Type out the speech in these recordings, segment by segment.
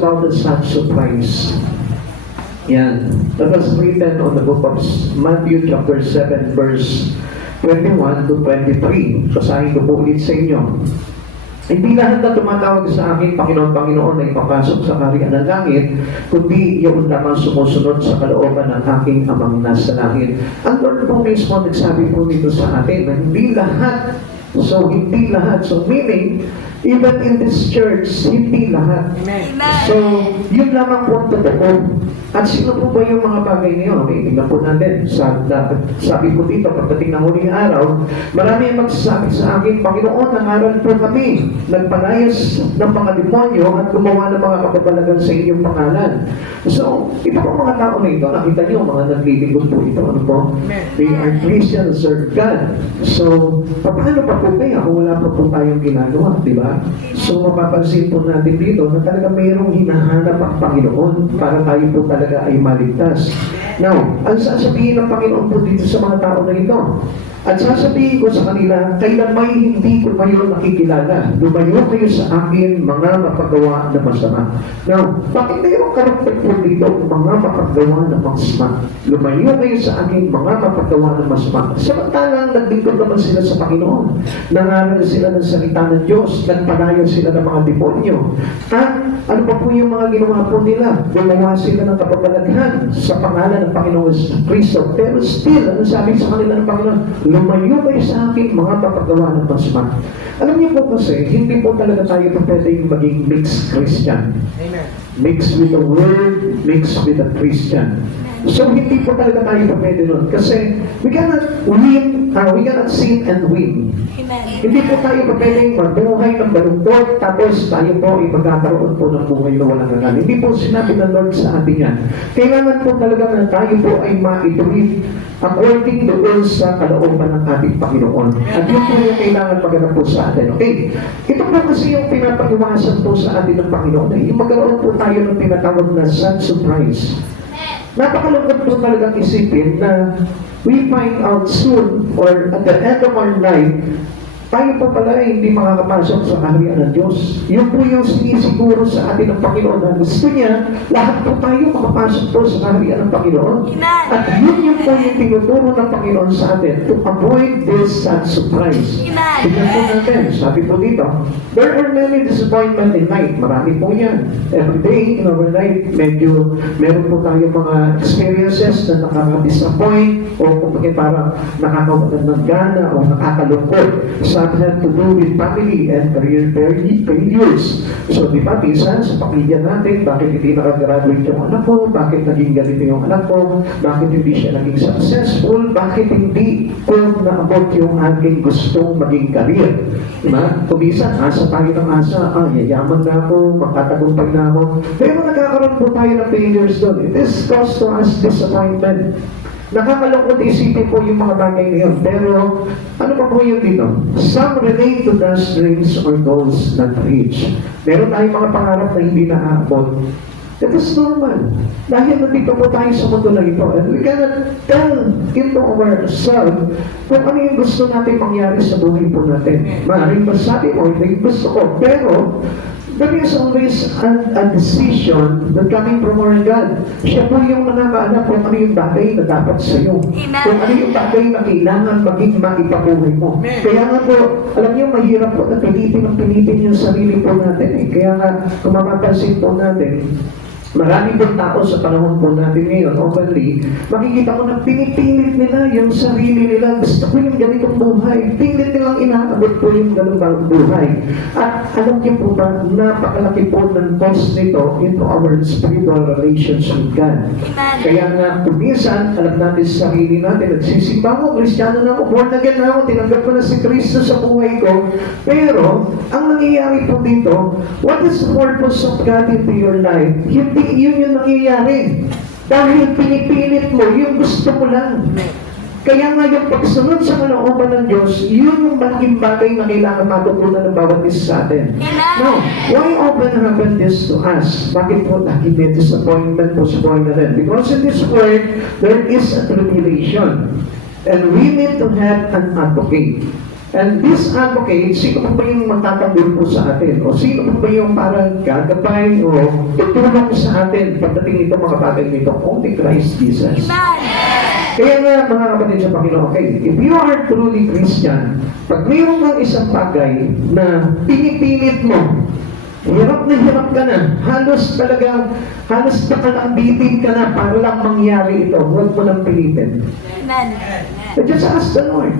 about the sad surprise. Yan. That was written on the book of Matthew chapter 7 verse 21 to 23. Basahin ko po ulit sa inyo. Hindi lahat na tumatawag sa akin, Panginoon, Panginoon, na ipapasok sa kaharian ng langit, kundi yung lamang sumusunod sa kalooban ng aking amang nasa langit. Ang Lord po mismo nagsabi po dito sa atin na hindi lahat. So, hindi lahat. So, meaning, even in this church, hindi lahat. Amen. So, yun lamang po ang totoo. At sino po ba yung mga bagay na yun? Okay, tingnan po natin. Sabi ko dito, pagdating ng huling araw, marami ang magsasabi sa akin, Panginoon, nangaral po kami, nagpanayas ng mga demonyo at gumawa ng mga kapabalagan sa inyong pangalan. So, ito po mga tao na ito, nakita niyo, mga naglilingkod po ito, ano po? They are Christians, serve God. So, paano pa po kaya kung wala pa po tayong ginagawa, di ba? So, mapapansin po natin dito na talaga mayroong hinahanap ang Panginoon para tayo po talaga ay maligtas. Now, ang sasabihin ng Panginoon po dito sa mga tao na ito, at sasabihin ko sa kanila, kailan may hindi ko kayo nakikilala. Lumayo kayo sa akin, mga mapagawa na masama. Now, bakit mayroong karakter po dito, mga mapagawa na masama? Lumayo kayo sa akin, mga mapagawa na masama. Samantalang naglingkod naman sila sa Panginoon. Nangaral sila ng salita ng Diyos. Nagpanayon sila ng mga demonyo. At ano pa po yung mga ginawa po nila? Gumawa sila ng kapabalaghan sa pangalan ng Panginoon Kristo. Pero still, ano sabi sa kanila ng Panginoon? Lumayo kayo sa akin, mga papagawa ng masama. Alam niyo po kasi, hindi po talaga tayo pwedeng maging mixed Christian. Amen. Mixed with the Word, mixed with the Christian. So, hindi po talaga tayo pwede nun. Kasi, we cannot sin and win. Amen. Hindi po tayo pwedeng mabuhay ng balungkot, tapos tayo po ay magkakaroon po ng buhay na walang hanggan. Hindi po sinabi ng Lord sa atin yan. Kailangan po talaga na tayo po ay maituwid according doon sa kalooban ng ating Panginoon. At yun po yung kailangan maganap po sa atin. Okay? Ito po kasi yung pinapaiwasan po sa atin ng Panginoon. Yung magkaroon po tayo ng tinatawag na sad surprise. Napakalungkot po talagang isipin na we find out soon or at the end of our life, tayo po pala ay hindi makakapasok sa kaharian ng Diyos. Yun po yung sinisiguro sa atin ng Panginoon na gusto niya, lahat po tayo makapasok po sa kaharian ng Panginoon. Amen. At yun po yung tinuturo ng Panginoon sa atin to avoid this sad surprise. Amen. Tignan po natin, sabi po dito, there are many disappointments in life. Marami po yan. Every day in our life, medyo meron po tayo mga experiences na nakaka-disappoint o kung parang nakakawalan ng gana o nakakalungkot. Some have to do with family and career failures. So, di ba, minsan sa pamilya natin, bakit hindi nakagraduate yung anak ko? Bakit naging ganito yung anak ko? Bakit hindi siya naging successful? Bakit hindi ko naabot yung aking gustong maging career? Diba? Kung minsan, asa tayo ng asa, yayaman na ako, makatagumpay na ako. Pero nagkakaroon po tayo ng failures doon. It is caused to us disappointment. Nakakalungkot isipin po yung mga bagay na yun. Pero, ano pa po yun dito? Some relate to the dreams or goals not reached. Meron tayong mga pangarap na hindi naaabot. That is normal. Dahil nandito po tayo sa mundo na ito. And we cannot tell into ourselves kung ano yung gusto natin mangyari sa buhay po natin. Maaaring masabi mo, hindi gusto ko. Pero, there is always a decision that coming from our God. Siya po yung nakakaalam kung ano yung bagay na dapat sa iyo. Kung ano yung bagay na kailangan maging maipabuhay mo. Kaya nga po, alam niyo, mahirap po na pilitin yung sarili po natin. Kaya nga, kung mapapansin po natin, marami pong tao sa panahon po natin ngayon, openly, makikita ko na pinipilit nila yung sarili nila. Gusto ko yung ganitong buhay. Pilit nilang inaabot po yung ganitong buhay. At alam niyo po ba, napakalaki po ng cost nito into our spiritual relationship with God. Kaya nga, kung minsan, alam natin sa sarili natin, nagsisimba ko, Kristiyano na ako, born again na ako, tinanggap ko na si Kristo sa buhay ko. Pero, ang nangyayari po dito, what is the purpose of God into your life? Hindi yun yung nangyayari. Dahil pinipilit mo, yung gusto mo lang. Kaya nga yung pagsunod sa kalooban ng Diyos, yun yung malaking bagay na kailangan matutunan ng bawat isa sa atin. Now, why often happen this to us? Bakit po lagi may disappointment po sa buhay natin? Because in this world, there is a tribulation. And we need to have an advocate. And this advocate, sino po ba yung magtatanggol po sa atin? O sino po ba yung parang gagabay o tutulong sa atin pagdating nito mga bagay nito? Only Christ Jesus. Kaya nga mga kapatid sa Panginoon, okay, if you are truly Christian, pag mayroon kang isang bagay na pinipilit mo, hirap ka na, halos nakalambitin ka na para lang mangyari ito, huwag mo nang pilitin. Amen. Just ask the Lord.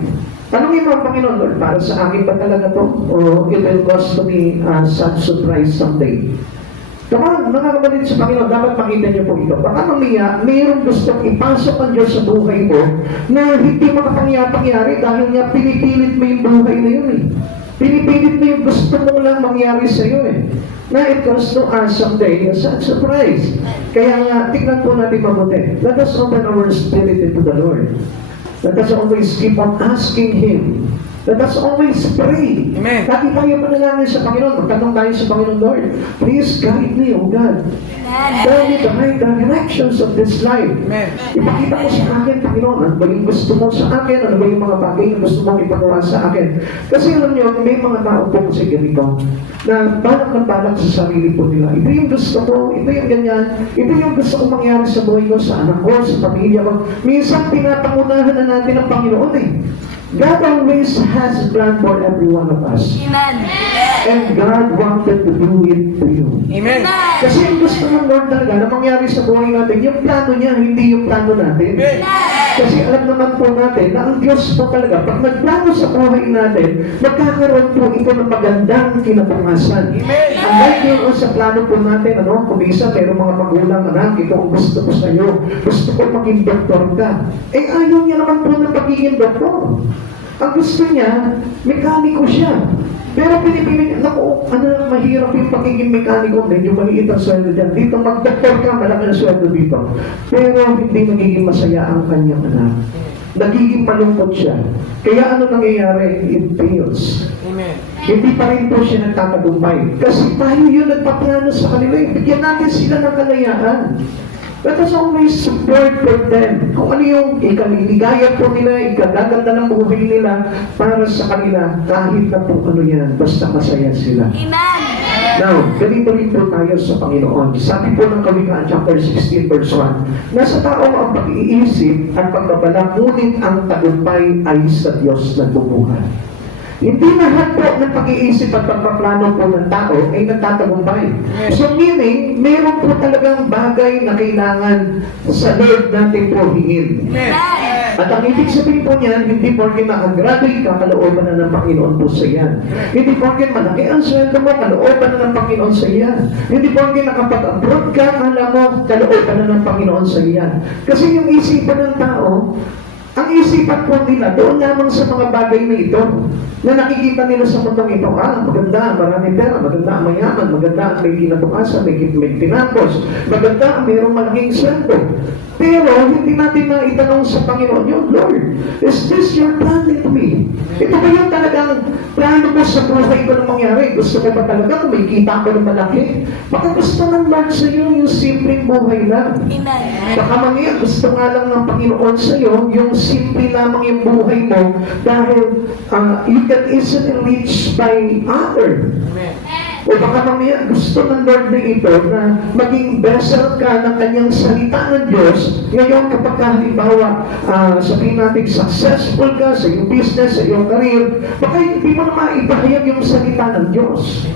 Tanungin mo ang Panginoon, Lord, para sa akin ba talaga to? O it will cause to me some surprise someday? Come on, mga kapatid sa Panginoon, dapat makita niyo po ito. Baka mamaya, mayroong gustong ipasok ang Diyos sa buhay mo na hindi makapangyari dahil nga pinipilit mo yung buhay na yun eh. Pinipilit mo yung gusto mo lang mangyari sa iyo eh. Na it comes to us someday as a surprise. Kaya nga, tignan po natin mabuti. Let us open our spirit into the Lord. Let us always keep on asking Him. Let us always pray. Amen. Lagi tayo manalangin sa Panginoon. Magtanong tayo sa Panginoon, Lord, please guide me, O God. Tell me the right directions of this life. Amen. Ipakita mo sa akin, Panginoon, ano ba yung gusto mo sa akin? Ano ba yung mga bagay na gusto mong ipagawa sa akin? Kasi alam niyo, may mga tao po kasi ganito na balak sa sarili po nila. Ito yung gusto ko, ito yung ganyan, ito yung gusto kong mangyari sa buhay ko, sa anak ko, sa pamilya ko. Minsan, pinapangunahan na natin ang Panginoon eh. God always has a plan for every one of us. Amen. And God wanted to do it to you. Amen. Kasi yung gusto ng Lord talaga na mangyari sa buhay natin, yung plano niya, hindi yung plano natin. Kasi alam naman po natin na ang Diyos po talaga, pag nagplano sa buhay natin, magkakaroon po ito ng magandang kinabukasan. Unlike yun sa plano po natin, kumisa, mayroong mga magulang, anak, ito ang gusto ko sa iyo. Gusto ko maging doktor ka. Eh ayaw niya naman po ng pagiging doktor. Ang gusto niya, mekaniko siya. Pero pinipilit, naku, mahirap yung pagiging mekaniko, medyo maliit ang sweldo dyan. Dito mag-doktor ka, malaki ang sweldo dito. Pero hindi magiging masaya ang kanyang anak. Nagiging malungkot siya. Kaya ano nangyayari? It fails. Amen. Hindi pa rin po siya nagtatagumpay. Kasi tayo yun nagpaplano sa kanila. Bigyan natin sila ng kalayaan. Let us always support for them. Kung ano yung ikaliligaya po nila, ikagaganda ng buhay nila para sa kanila, kahit na po ano yan, basta masaya sila. Amen. Now, ganito rin po tayo sa Panginoon. Sabi po ng Kawikaan chapter 16 verse 1, nasa tao ang pag-iisip at pagbabala, ngunit ang tagumpay ay sa Diyos nagbubuhay. Hindi lahat po ng pag-iisip at pagpaplano po ng tao ay nagtatagumpay. So meaning, meron po talagang bagay na kailangan sa Lord natin po hingin. At ang ibig sabihin po niyan, hindi porke nakagraduate ka, kalooban na ng Panginoon po sa iyan. Hindi porke malaki ang sweldo mo, kalooban na ng Panginoon sa iyan. Hindi porke nakapag-abroad ka, kala mo, kalooban na ng Panginoon sa iyan. Kasi yung isipan ng tao, ang isipan po nila doon lamang sa mga bagay na ito na nakikita nila sa mundong ito. Maganda, marami pera, maganda, mayaman, maganda, may kinabukasan, may tinapos, maganda, mayroong malaking sweldo. Pero hindi natin na itanong sa Panginoon yun, Lord, is this your plan to me? Ito ba yung talagang plano mo sa buhay ko na mangyari? Gusto mo ba talaga kung may kita ko na malaki? Baka gusto ng Lord sa iyo yung simpleng buhay lang. Amen. Baka mamaya gusto nga lang ng Panginoon sa iyo yung simple lamang yung buhay mo dahil you can easily reach by other. O baka mamaya gusto ng Lord na ito na maging vessel ka ng kanyang salita ng Diyos. Ngayon kapag halimbawa sabihin natin successful ka sa iyong business, sa iyong career, baka hindi mo na maipahayag yung salita ng Diyos.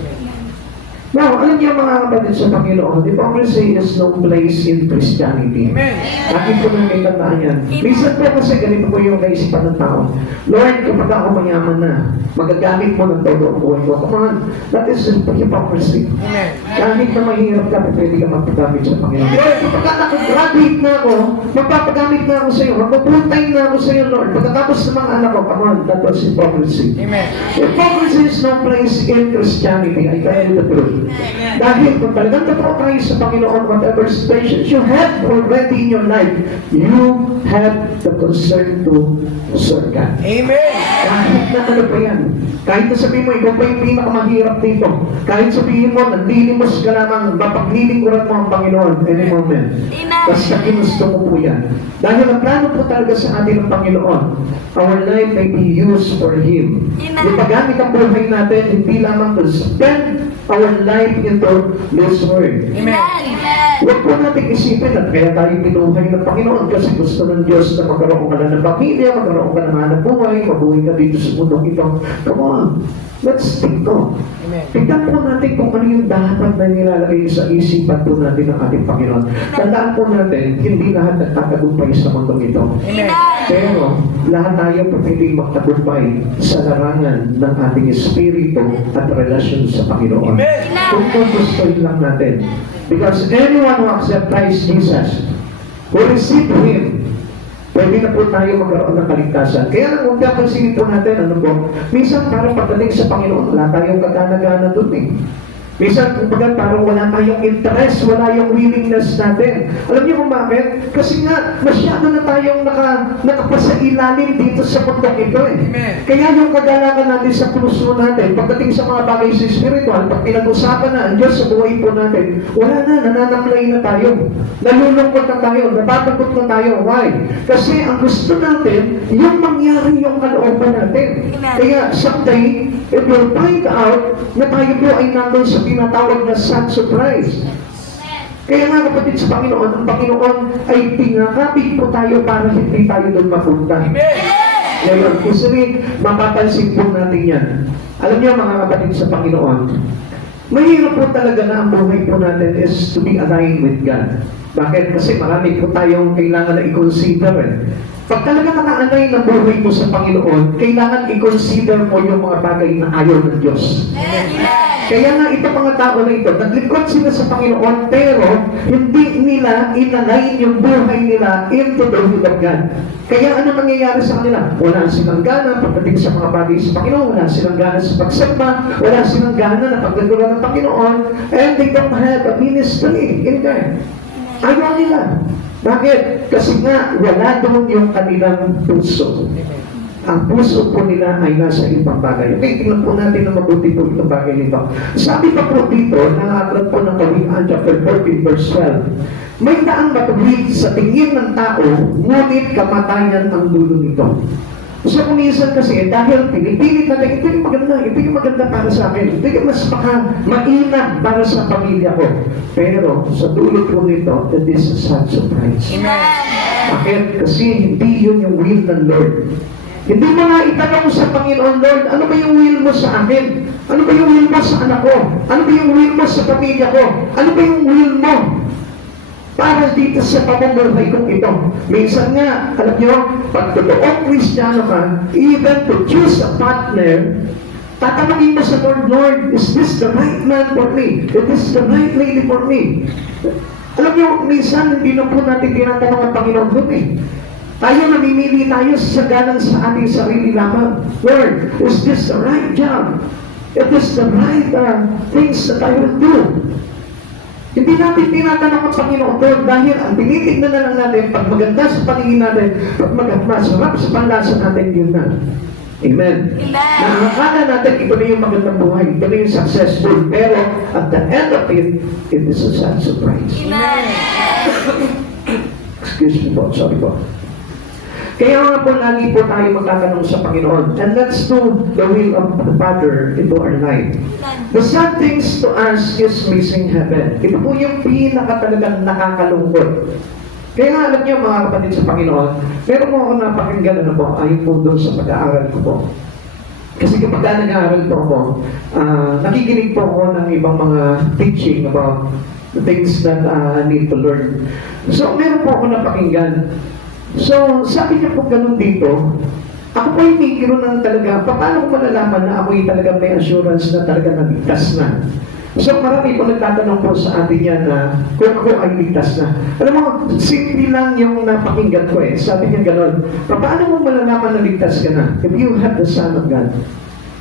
Now, alam niyo mga kapatid sa Panginoon, hypocrisy is no place in Christianity. Amen. Bakit ko na may tandaan yan? Minsan po kasi ganito po yung kaisipan ng tao. Lord, kapag ako mayaman na, magagamit mo ng todo ang buhay ko. Come on, that is hypocrisy. Amen. Kahit na mahirap ka, pwede ka magpagamit sa Panginoon. Lord, kapag nakagraduate na ako, magpapagamit na ako sa iyo, magpupuntay na ako sa iyo, Lord. Pagkatapos ng mga anak ko, come on, that was hypocrisy. Amen. Hypocrisy is no place in Christianity. I tell you the truth. Dahil kung talagang totoo tayo sa Panginoon, whatever situations you have already in your life, you have the concern to serve God. Amen. Kahit na ano pa yan. Kahit na sabihin mo, ikaw pa yung pinakamahirap dito. Kahit sabihin mo, nanlilimos ka lamang, mapaglilingkuran mo ang Panginoon any moment. Basta ginusto mo po yan. Dahil ang plano po talaga sa atin ng Panginoon, our life may be used for Him. Ipagamit ang buhay natin, hindi lamang to spend our life into this world. Huwag po natin isipin at kaya tayo pinuhay ng Panginoon kasi gusto ng Diyos na magkaroon ka na ng pamilya, magkaroon ka ng hanap buhay, mabuhay ka dito sa mundong ito. Come on, let's think to. Tignan po natin kung ano yung dapat na nilalagay sa isipan po natin ng ating Panginoon. Tandaan po natin, hindi lahat nagtatagumpay sa mundong ito. Pero lahat tayo pwedeng magtagumpay sa larangan ng ating espiritu at relasyon sa Panginoon. Kung gusto lang natin. Because anyone who accepts Christ Jesus, who receive Him, pwede na po tayo magkaroon ng kaligtasan. Kaya lang, huwag pansinin po natin, ano po, minsan parang pagdating sa Panginoon, wala tayong kagana-gana dun eh. Minsan, kumbaga, parang wala tayong interest, wala yung willingness natin. Alam niyo kung bakit? Kasi nga, masyado na tayong nakapasailalim dito sa mundong ito eh. Kaya yung kagalakan natin sa puso natin, pagdating sa mga bagay sa spiritual, pag pinag-usapan na ang Diyos sa buhay po natin, wala na, nananamlay na tayo. Nalulungkot na tayo, natatakot na tayo. Why? Kasi ang gusto natin, yung mangyari yung kalooban natin. Kaya someday, it will find out na tayo po ay nandun sa tinatawag na sad surprise. Kaya nga kapatid sa Panginoon, ang Panginoon ay pinakapig po tayo para hindi tayo doon mapunta. Ngayon, kasi mapapansin po natin yan. Alam niyo mga kapatid sa Panginoon, mahirap po talaga na ang buhay po natin is to be aligned with God. Bakit? Kasi marami po tayong kailangan na i-consider eh. Pag talaga naka-align ng buhay mo sa Panginoon, kailangan i-consider mo yung mga bagay na ayaw ng Diyos. Kaya nga ito mga tao na ito, naglingkod sila sa Panginoon, pero hindi nila inalign yung buhay nila into the will of God. Kaya ano nangyayari sa kanila? Wala silang gana pagdating sa mga bagay sa Panginoon, wala silang gana sa pagsamba, wala silang gana na pagdating ng Panginoon, and they don't have a ministry in there. Ayaw nila. Bakit? Kasi nga, wala doon yung kanilang puso. Ang puso po nila ay nasa ibang bagay. Okay, tingnan po natin na mabuti po itong bagay nito. Sabi pa po dito, nakaklat po ng Kawikaan chapter 14 verse 12, may daang matuwid sa tingin ng tao, ngunit kamatayan ang dulo nito. So kung minsan kasi, dahil pinipilit natin, ito yung maganda para sa akin, ito yung mas mainam para sa pamilya ko. Pero sa dulo po nito, that is a sad surprise. Bakit? Kasi hindi yun yung will ng Lord. Hindi mo na itanong sa Panginoon, Lord, ano ba yung will mo sa akin? Ano ba yung will mo sa anak ko? Ano ba yung will mo sa pamilya ko? Ano ba yung will mo para dito sa pamumuhay kong ito? Minsan nga, alam nyo, pag totoong Kristiyano ka, even to choose a partner, tatanungin mo sa Lord, Lord, is this the right man for me? Is this the right lady for me? Alam nyo, minsan hindi na po natin tinatanong ang Panginoon doon eh. Tayo namimili tayo sa galang sa ating sarili lamang. Lord, is this the right job? Is this the right things that I will do? Hindi natin tinatanong ang Panginoon doon dahil ang tinitignan na lang natin pag maganda sa paningin natin, pag masarap sa panlasa natin, yun na. Amen. Na akala natin ito na yung magandang buhay, ito na yung successful, pero at the end of it, it is a sad surprise. Excuse me po, sorry po. Kaya nga po, lagi po tayo magtatanong sa Panginoon. And let's do the will of the Father into our life. The sad things to us is missing heaven. Ito po yung pinaka talagang nakakalungkot. Kaya nga alam niyo mga kapatid sa Panginoon, meron mo ako napakinggan ano po, ayon po doon sa pag-aaral ko po. Kasi kapag nag-aaral po ako, nakikinig po ako ng ibang mga teaching about the things that I need to learn. So meron po ako napakinggan. So, sabi niya po ganun dito, ako po yung thinking ng talaga, paano ko malalaman na ako yung talaga may assurance na talaga naligtas na? So, marami po nagtatanong po sa atin yan na kung ako ay ligtas na. Alam mo, simple lang yung napakinggan ko eh. Sabi niya ganun, paano mo malalaman na ligtas ka na? If you have the Son of God.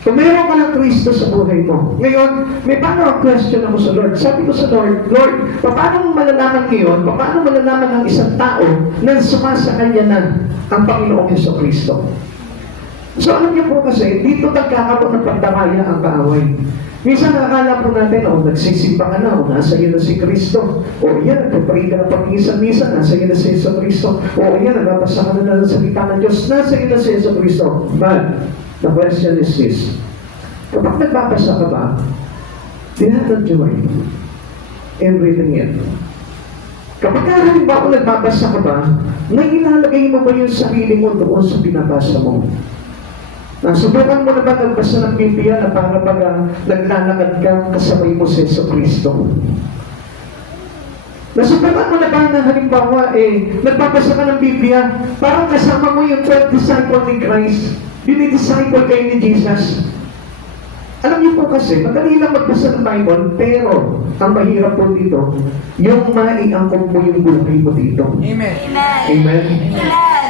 Kung meron ka ng Kristo sa buhay mo, ngayon, may paano question ako sa Lord. Sabi ko sa Lord, Lord, paano mo malalaman ngayon, paano malalaman ng isang tao na sumasa kanya na ang Panginoong Yeso Kristo? So alam niyo po kasi, dito nagkakaroon ng pagdamaya ang kaaway. Minsan nakakala po natin, nagsisimba ka na, nasa iyo na si Kristo. O yan, nagpapray ka na pag-minsan, nasa iyo na si Yeso Kristo. O yan, nagbabasa ka na ng salita ng Diyos, nasa iyo na si Yeso Kristo. But, the question is this, kapag nagbabasa ka ba, do you have the joy in reading it? Kapag halimbawa nagbabasa ka ba, nailalagay mo ba yung sarili mo doon sa binabasa mo? Nasubukan mo na ba nagbasa ng Biblia na para baga naglalakad ka kasabay mo sa Yeso Kristo? Nasubukan mo na ba na halimbawa nagbabasa ka ng Biblia, parang kasama mo yung 12 disciple ni Christ, dinidisciple kayo ni Jesus. Alam niyo po kasi, madali lang magbasa ng Bible, pero ang mahirap po dito, yung maiangkop mo yung buhay mo dito. Amen. Amen?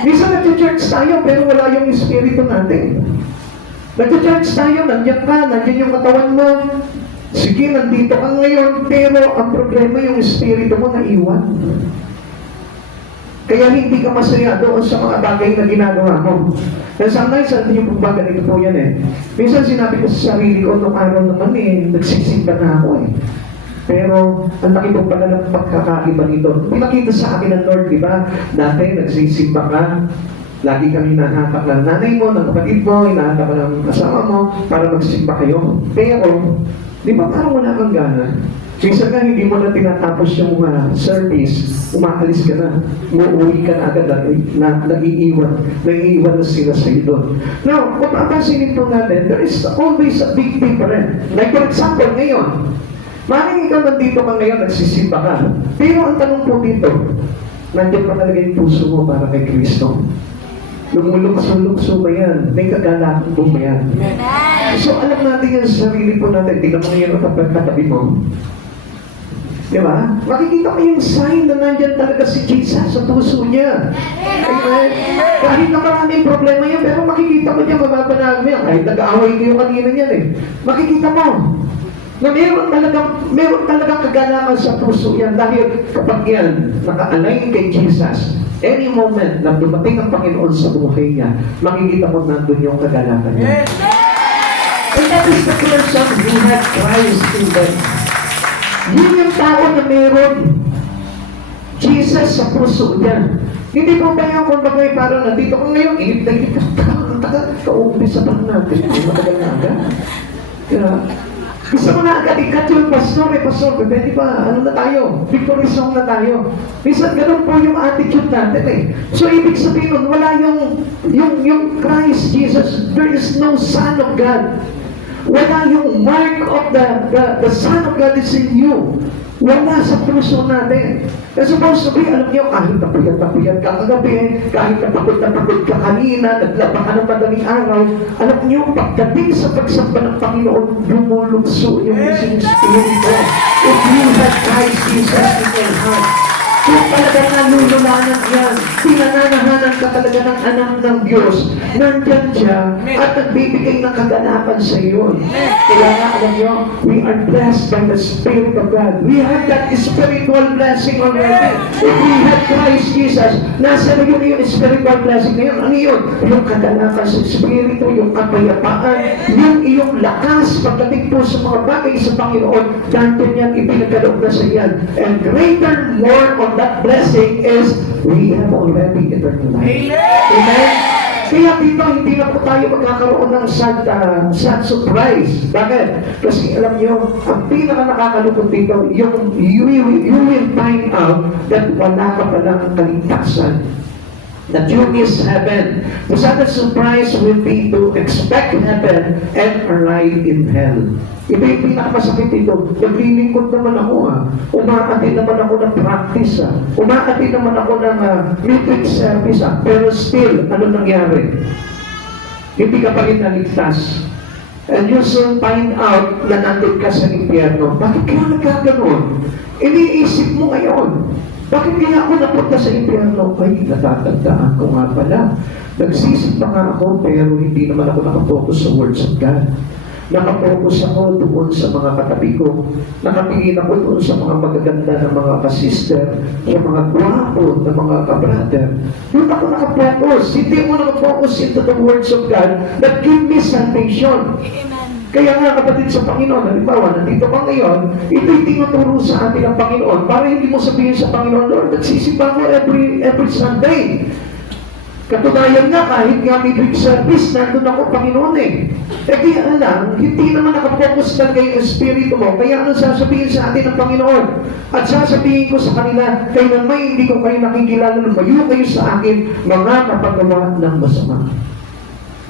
Minsan nag-church tayo, pero wala yung espiritu natin. Nag-church tayo, nandiyan ka, nandiyan yung katawan mo. Sige, nandito ka ngayon, pero ang problema yung espiritu mo naiwan. Kaya hindi ka masaya doon sa mga bagay na ginagawa mo. And sometimes, yung pagbaga nito po yan Minsan sinabi ko sa sarili ko, nung araw naman nagsisimba na ako Pero, ang laki po pala ng pagkakaiba nito. Pinakita sa akin ng Lord, di ba? Dati, nagsisimba ka, lagi kami hinahatak ng nanay mo, ng kapatid mo, hinahatak ka ng kasama mo, para magsimba kayo. Pero, di ba parang wala kang gana? Minsan nga, hindi mo na tinatapos yung service, umaalis ka na, uuwi ka na agad, nag-iiwan na sila sa iyo doon. Now, kung papansinin po natin, there is always a big difference. Like for example, ngayon, maring ikaw nandito ka ngayon, nagsisimba ka. Pero ang tanong po dito, nandiyan pa talaga yung puso mo para kay Kristo. Lumulukso-lukso ba yan? May kagalakan po ba yan? So alam natin yung sarili po natin. Tingnan mo ngayon ang katabi mo. Di ba? Makikita ko yung sign na nandyan talaga si Jesus sa puso niya. Amen? Kahit na maraming problema yan, pero makikita mo niya, mababanag mo yan. Kahit nag-aaway kayo kanina niyan Makikita mo na meron talagang kagalakan sa puso yan dahil kapag yan naka-align kay Jesus, any moment na dumating ang Panginoon sa buhay niya, makikita mo nandun yung kagalakan niya. And that is the person who had Christ in them. Yun yung tao na meron Jesus sa puso niya. Hindi po ba yung kumbaga parang nandito ko ngayon, inip na inip ang tagal, kaumpisa pa natin, matagal na agad. Gusto mo na agad ikat yung pastor, pwede ba, ano na tayo? Victory song na tayo. Minsan ganun po yung attitude natin So ibig sabihin nun, wala yung Christ Jesus, there is no Son of God. Wala yung mark of the Son of God is in you. Wala sa puso natin. It's supposed to be, alam niyo, kahit napuyat ka kagabi, kahit napagod ka kanina, naglaba ka ng madaling araw, alam niyo, pagdating sa pagsamba ng Panginoon, lumulukso yung isang spirito. If you have Christ Jesus in your heart, kung talagang nalululanan yan, pinananahanan ka talaga ng anak ng Diyos, nandyan siya at nagbibigay ng kaganapan sa iyo. Kaya nga, alam nyo, we are blessed by the Spirit of God. We have that spiritual blessing already. If we have Christ Jesus, nasa na yun yung spiritual blessing na yun. Ano yun? Yung kaganapan sa Espiritu, yung kapayapaan, yung iyong lakas pagdating po sa mga bagay sa Panginoon, nandyan yan, ipinagkaloob na sa yan. And greater, more on that blessing is we have already eternal life. Amen? Kaya dito, hindi na po tayo magkakaroon ng sad surprise. Bakit? Kasi alam nyo, ang pinaka nakakalungkot dito, yung you will find out that wala ka palang kaligtasan. That you miss heaven. The sad surprise will be to expect heaven and arrive in hell. Iba yung pinakamasakit dito. Naglilingkod naman ako Umaatid naman ako ng practice Umaatid naman ako ng midweek service Pero still, ano nangyari? Hindi ka pa rin naligtas. And you soon find out na nandun ka sa impyerno. Bakit kaya nagkaganon? Iniisip mo ngayon. Bakit kaya ako napunta sa impyerno? Ay, natatandaan ko nga pala. Nagsisip pa nga ako, pero hindi naman ako nakapokus sa words of God. Nakapokus ako doon sa mga katabi ko. Nakatingin ako doon sa mga magaganda na mga kasister, sa mga gwapo na mga kabrother. Doon ako nakapokus. Hindi mo nakapokus into the words of God that give me salvation. Kaya nga kapatid sa Panginoon, halimbawa, nandito ka ngayon, ito'y tinuturo sa atin ng Panginoon para hindi mo sabihin sa Panginoon, Lord, nagsisimba ko every Sunday. Katunayan nga, kahit nga midweek service, nandun ako, Panginoon eh. Kaya lang, hindi naman nakapokus talaga yung espiritu mo. Kaya ano sasabihin sa atin ng Panginoon? At sasabihin ko sa kanila, kailan may hindi ko kayo nakikilala, lumayo kayo sa akin, mga kapagawa ng masama.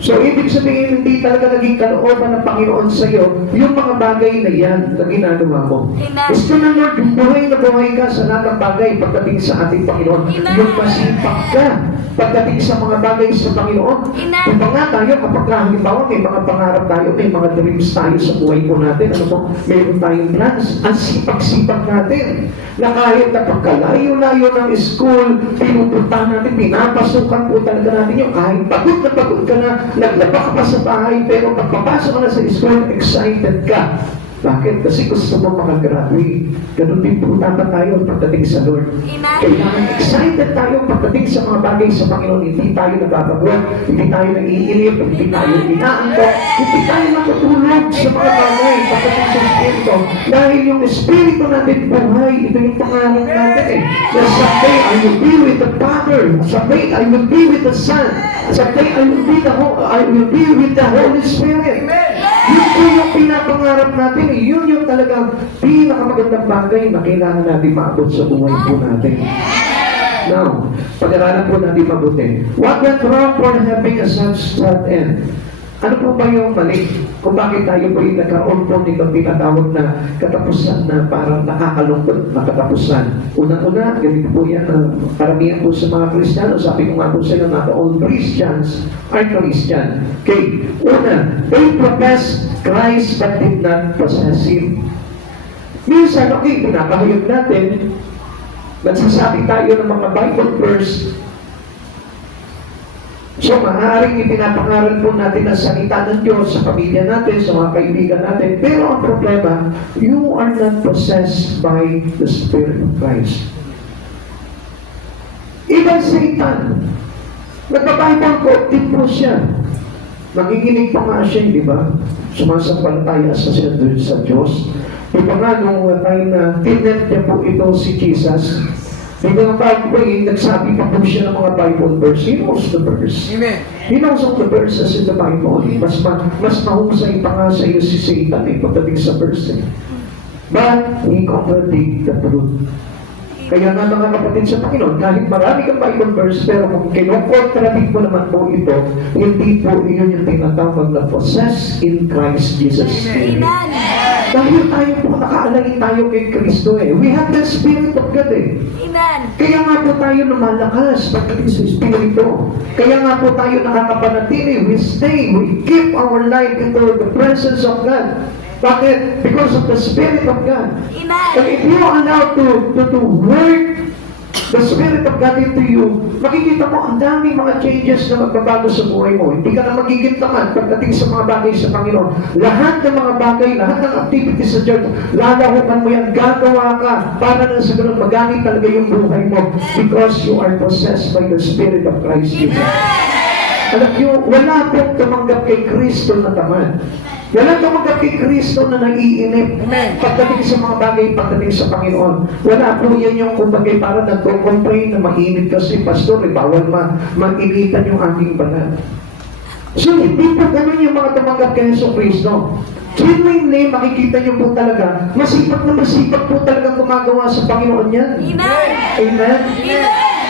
So, ibig sabihin, hindi talaga naging kalooban ng Panginoon sa iyo yung mga bagay na yan na ginagawa mo. Gusto na Lord, yung buhay na buhay ka sa lahat ng bagay pagdating sa ating Panginoon. Yung masipag ka pagdating sa mga bagay sa Panginoon. Kung nga tayo, kapag halimbawa may mga pangarap tayo, may mga dreams tayo sa buhay po natin, ano po, mayroon tayong plans, ang sipag-sipag natin, na kahit na pagkalayo-layo ng school, pinupuntahan natin, pinapasukan po talaga natin yung kahit pagod na pagod ka na, naglaba ka pa sa bahay, pero pag papasok ka na sa school, excited ka. Bakit? Kasi gusto mo makagraduate. Ganun din po dapat tayo pagdating sa Lord. Kailangan excited tayo pagdating sa mga bagay sa Panginoon. Hindi tayo nababagwan, hindi tayo naiinip, hindi tayo inaantok, hindi tayo matutulog sa mga bagay pagdating sa Espiritu. Dahil yung Espiritu natin buhay, ito yung pangalan natin eh. Na someday I will be with the Father, someday I will be with the Son, someday I will be with the Holy Spirit. Yun po yung pinapangarap natin. Yun yung talagang pinakamagandang bagay na kailangan natin maabot sa buhay po natin. Now, pag-aralan po natin mabuti. What went wrong for having a such sad end? Ano po ba yung mali? Kung bakit tayo po yung nagkaroon po nitong tinatawag na katapusan na parang nakakalungkot na katapusan. Unang-una, ganito po yan, karamihan po sa mga Kristiyano, sabi ko nga po sila, not all Christians are Christian. Okay, una, they profess Christ but did not possess Him. Minsan, okay, pinapahayag natin, nagsasabi tayo ng mga Bible verse. So, maaaring ipinapangaral po natin ang salita ng Diyos sa pamilya natin, sa mga kaibigan natin. Pero ang problema, you are not possessed by the Spirit of Christ. Even Satan, nagbabible ko, din po siya. Nakikinig pa nga siya, di ba? Sumasampalaya sa Diyos. Di ba nga, nung time na tinet niya po ito si Jesus, yung mga Bible, nagsabi pa po siya ng mga Bible verse. He knows the verse. Amen. He knows all the verses in the Bible. Mas mahusay pa nga sa iyo si Satan pagdating sa verse. But he contradict the truth. Kaya nga mga kapatid sa Panginoon, kahit marami kang Bible verse, pero kung kinokontradict mo naman po ito, hindi po yun yung tinatawag na possess in Christ Jesus. Amen. Dahil tayo po nakaalagin tayo kay Kristo eh. We have the Spirit of God eh. Amen. Kaya nga po tayo lumalakas pagdating sa Espiritu. Kaya nga po tayo nakakapanatili. We stay, we keep our life into the presence of God. Bakit? Because of the Spirit of God. Amen. And if you are allowed to work the Spirit of God into you, makikita mo ang daming mga changes na magbabago sa buhay mo. Hindi ka na magiging tamad pagdating sa mga bagay sa Panginoon. Lahat ng mga bagay, lahat ng activities sa church, lalahukan mo yan, gagawa ka para na sa ganun magamit talaga yung buhay mo because you are possessed by the Spirit of Christ Jesus. Alam niyo, wala pong tumanggap kay Kristo na tamad. Wala tumanggap kay Kristo na naiinip pagdating sa mga bagay, pagdating sa Panginoon. Wala po yan yung kumbaga para nagko-complain na mainit kasi, Pastor, bawal mag-initan yung aking banal. So, hindi po ganun yung mga tumanggap kay Yesu Kristo. Genuinely, makikita niyo po talaga, masipag po talaga gumagawa sa Panginoon yan. Amen. Amen?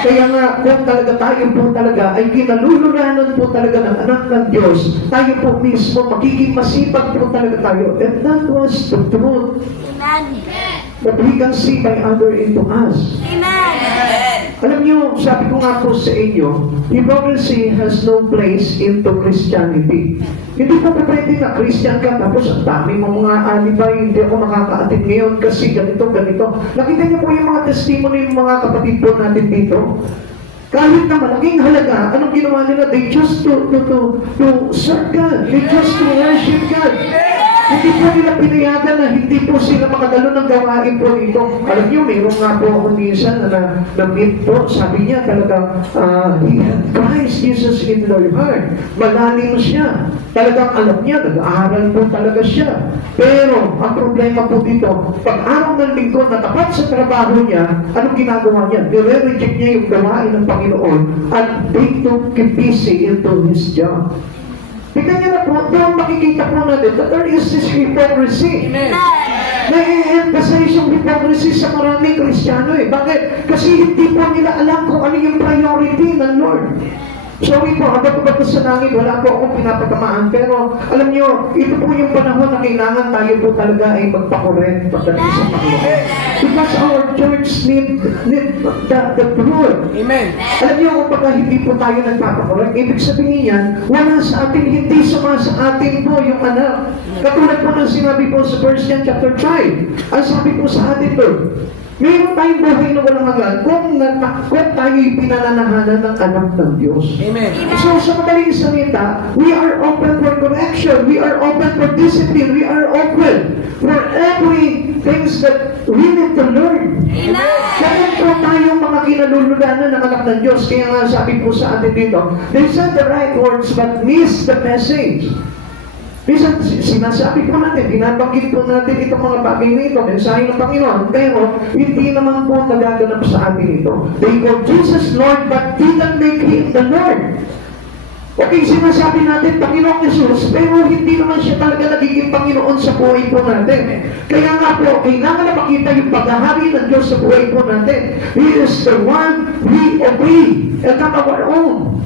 Kaya nga, kung talaga tayo po talaga ay kinaluluranan po talaga ng anak ng Diyos, tayo po mismo, magiging masipag po talaga tayo. And that was the truth Amen. that we can see by other into us. Amen. Alam niyo, sabi ko nga po sa inyo, hypocrisy has no place into Christianity. Hindi po pwede na Christian ka, tapos ang dami mo mga alibay, hindi ako makaka-attend ngayon kasi ganito. Nakita niyo po yung mga testimony ng mga kapatid po natin dito? Kahit na malaking halaga, anong ginawa nila? They just to serve God. They just to worship God. Hindi po nila pinayagan na hindi po sila makadalo ng gawain po dito. Alam niyo, mayroon nga po ako minsan na meet po, sabi niya talaga, he had Christ Jesus in their heart. Malalim siya. Talagang alam niya, nag-aaral po talaga siya. Pero, ang problema po dito, pag araw ng linggo na tapat sa trabaho niya, anong ginagawa niya? Nire-reject niya yung gawain ng Panginoon at they took him busy into his job. Tingnan niyo na po, doon makikita po natin that there is this hypocrisy. Na-emphasize yung hypocrisy sa maraming Kristiyano eh. Bakit? Kasi hindi po nila alam kung ano yung priority ng Lord. Sorry po, habang ko sa langit, wala po akong pinapatamaan. Pero alam niyo, ito po yung panahon na kailangan tayo po talaga ay magpakorek pagdating sa Panginoon. Because our church need the truth. Amen. Alam niyo, kapag hindi po tayo nagpapakorek, ibig sabihin yan, wala sa atin, hindi sumasa atin po yung anak. Katulad po ng sinabi po sa 1 John chapter 5. Ang sabi po sa atin doon, mayroon tayong buhay na walang hanggan kung tayo'y pinananahanan ng anak ng Diyos. Amen. So, sa madaling salita, we are open for correction, we are open for discipline, we are open for every things that we need to learn. Kaya po tayong mga kinalululanan ng anak ng Diyos. Kaya nga sabi po sa atin dito, they said the right words but miss the message. Minsan, sinasabi po natin, binabanggit po natin itong mga bagay na ito, mensahe ng Panginoon, pero hindi naman po nagaganap sa atin ito. They call Jesus Lord, but didn't make Him the Lord. Okay, sinasabi natin, Panginoong Jesus, pero hindi naman siya talaga nagiging Panginoon sa buhay po natin. Kaya nga po, kailangan na makita yung paghahari ng Diyos sa buhay po natin. He is the one we obey, and not our own.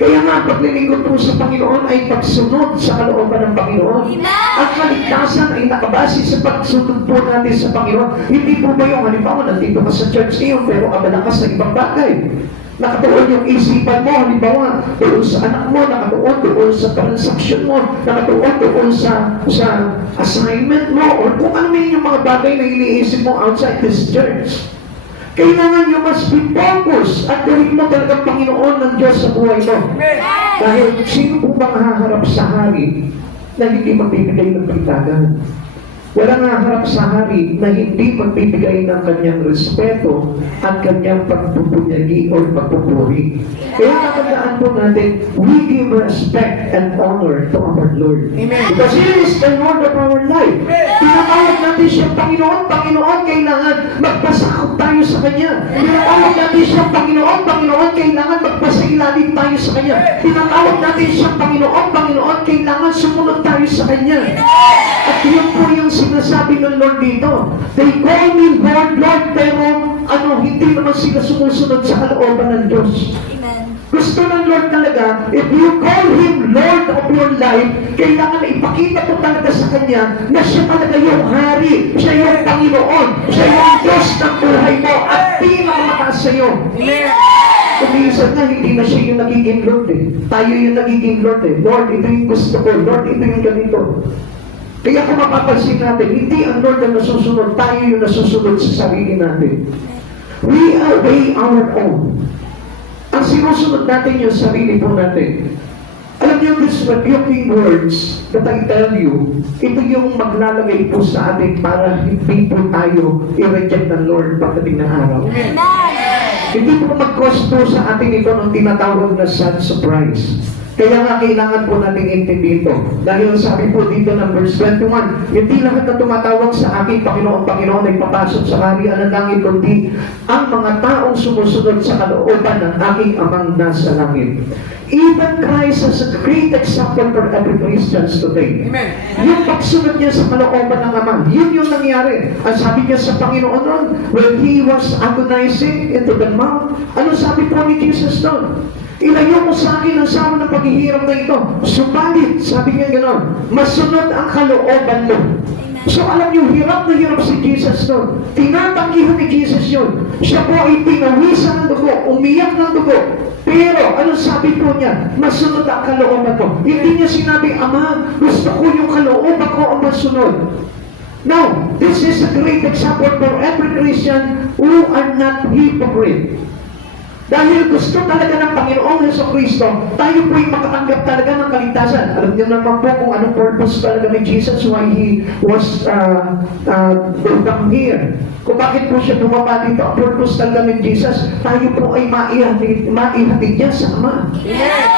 Kaya nga, paglilingkod po sa Panginoon ay pagsunod sa kalooban ng Panginoon. At kaligtasan ay nakabase sa pagsunod po natin sa Panginoon. Hindi po ba yung halimbawa, nandito ka sa church ngayon, pero abala ka sa ibang bagay. Nakatuon yung isipan mo, halimbawa, doon sa anak mo, nakatuon doon sa transaction mo, nakatuon doon sa assignment mo, or kung ano yung mga bagay na iniisip mo outside this church. Kailangan nyo mas be focus at gawin mo talagang Panginoon ng Diyos sa buhay mo. Dahil sino po bang haharap sa hari na hindi magbibigay ng pagtagan? Walang haharap sa hari na hindi magbibigay ng kanyang respeto at kanyang pagpupunyagi o pagpupuri. Kaya nakandaan po natin, we give respect and honor to our Lord. Amen. Because He is the Lord of our life. Tinatawag natin siya Panginoon, kailangan magpasakop tayo sa Kanya. Tinatawag natin siya Panginoon, kailangan magpasailalim tayo sa Kanya. Tinatawag natin siya Panginoon, kailangan sumunod tayo sa Kanya. At yun po yung sinasabi ng Lord dito. They call me Lord, pero hindi naman sila sumusunod sa kalooban ng Diyos. Gusto ng Lord talaga, if you call Him Lord of your life, kailangan na ipakita po talaga sa Kanya na siya talaga yung hari, siya yung Panginoon, siya yung Diyos ng buhay mo at pinakamataas sa iyo. Kuminsan na, hindi na siya yung nagiging Lord eh. Tayo yung nagiging Lord eh. Lord, ito yung gusto ko. Lord, ito yung ganito. Kaya kung mapapansin natin, hindi ang Lord ang nasusunod, tayo yung nasusunod sa sarili natin. We obey our own. Ang sinusunod natin yung sarili po natin. Alam niyo, these rebuking words that I tell you, ito yung maglalagay po sa atin para hindi po tayo i-reject ng Lord pagdating ng araw. Hindi po mag-cause po sa atin ito ng tinatawag na sad surprise. Kaya nga kailangan po natin intindihin ito. Dahil sabi po dito ng verse 21, hindi lahat na tumatawag sa akin, Panginoon ay papasok sa kaharian ng langit, kundi ang mga taong sumusunod sa kalooban ng aking amang nasa langit. Even Christ has a great example for every Christians today. Amen. Yung pagsunod niya sa kalooban ng Ama, yun yung nangyari. Ang sabi niya sa Panginoon noon, when He was agonizing into the mount, ano sabi po ni Jesus noon? Ilayo mo sa akin ang sama ng paghihirap na ito. Subalit, sabi niya gano'n, masunod ang kalooban mo. So alam niyo, hirap na hirap si Jesus doon. Tinatanggihan ni Jesus yun. Siya po ay pinawisan ng dugo, umiyak ng dugo. Pero, ano sabi po niya? Masunod ang kalooban ko. Hindi niya sinabi, Ama, gusto ko yung kalooban ko ang masunod. Now, this is a great example for every Christian who are not hypocrite. Dahil gusto talaga ng Panginoong Jesucristo, tayo po'y makatanggap talaga ng kaligtasan. Alam niyo naman po kung anong purpose talaga ni Jesus, why He was come here. Kung bakit po siya bumaba dito, ang purpose talaga ni Jesus, tayo po ay maihatid niya sa Ama.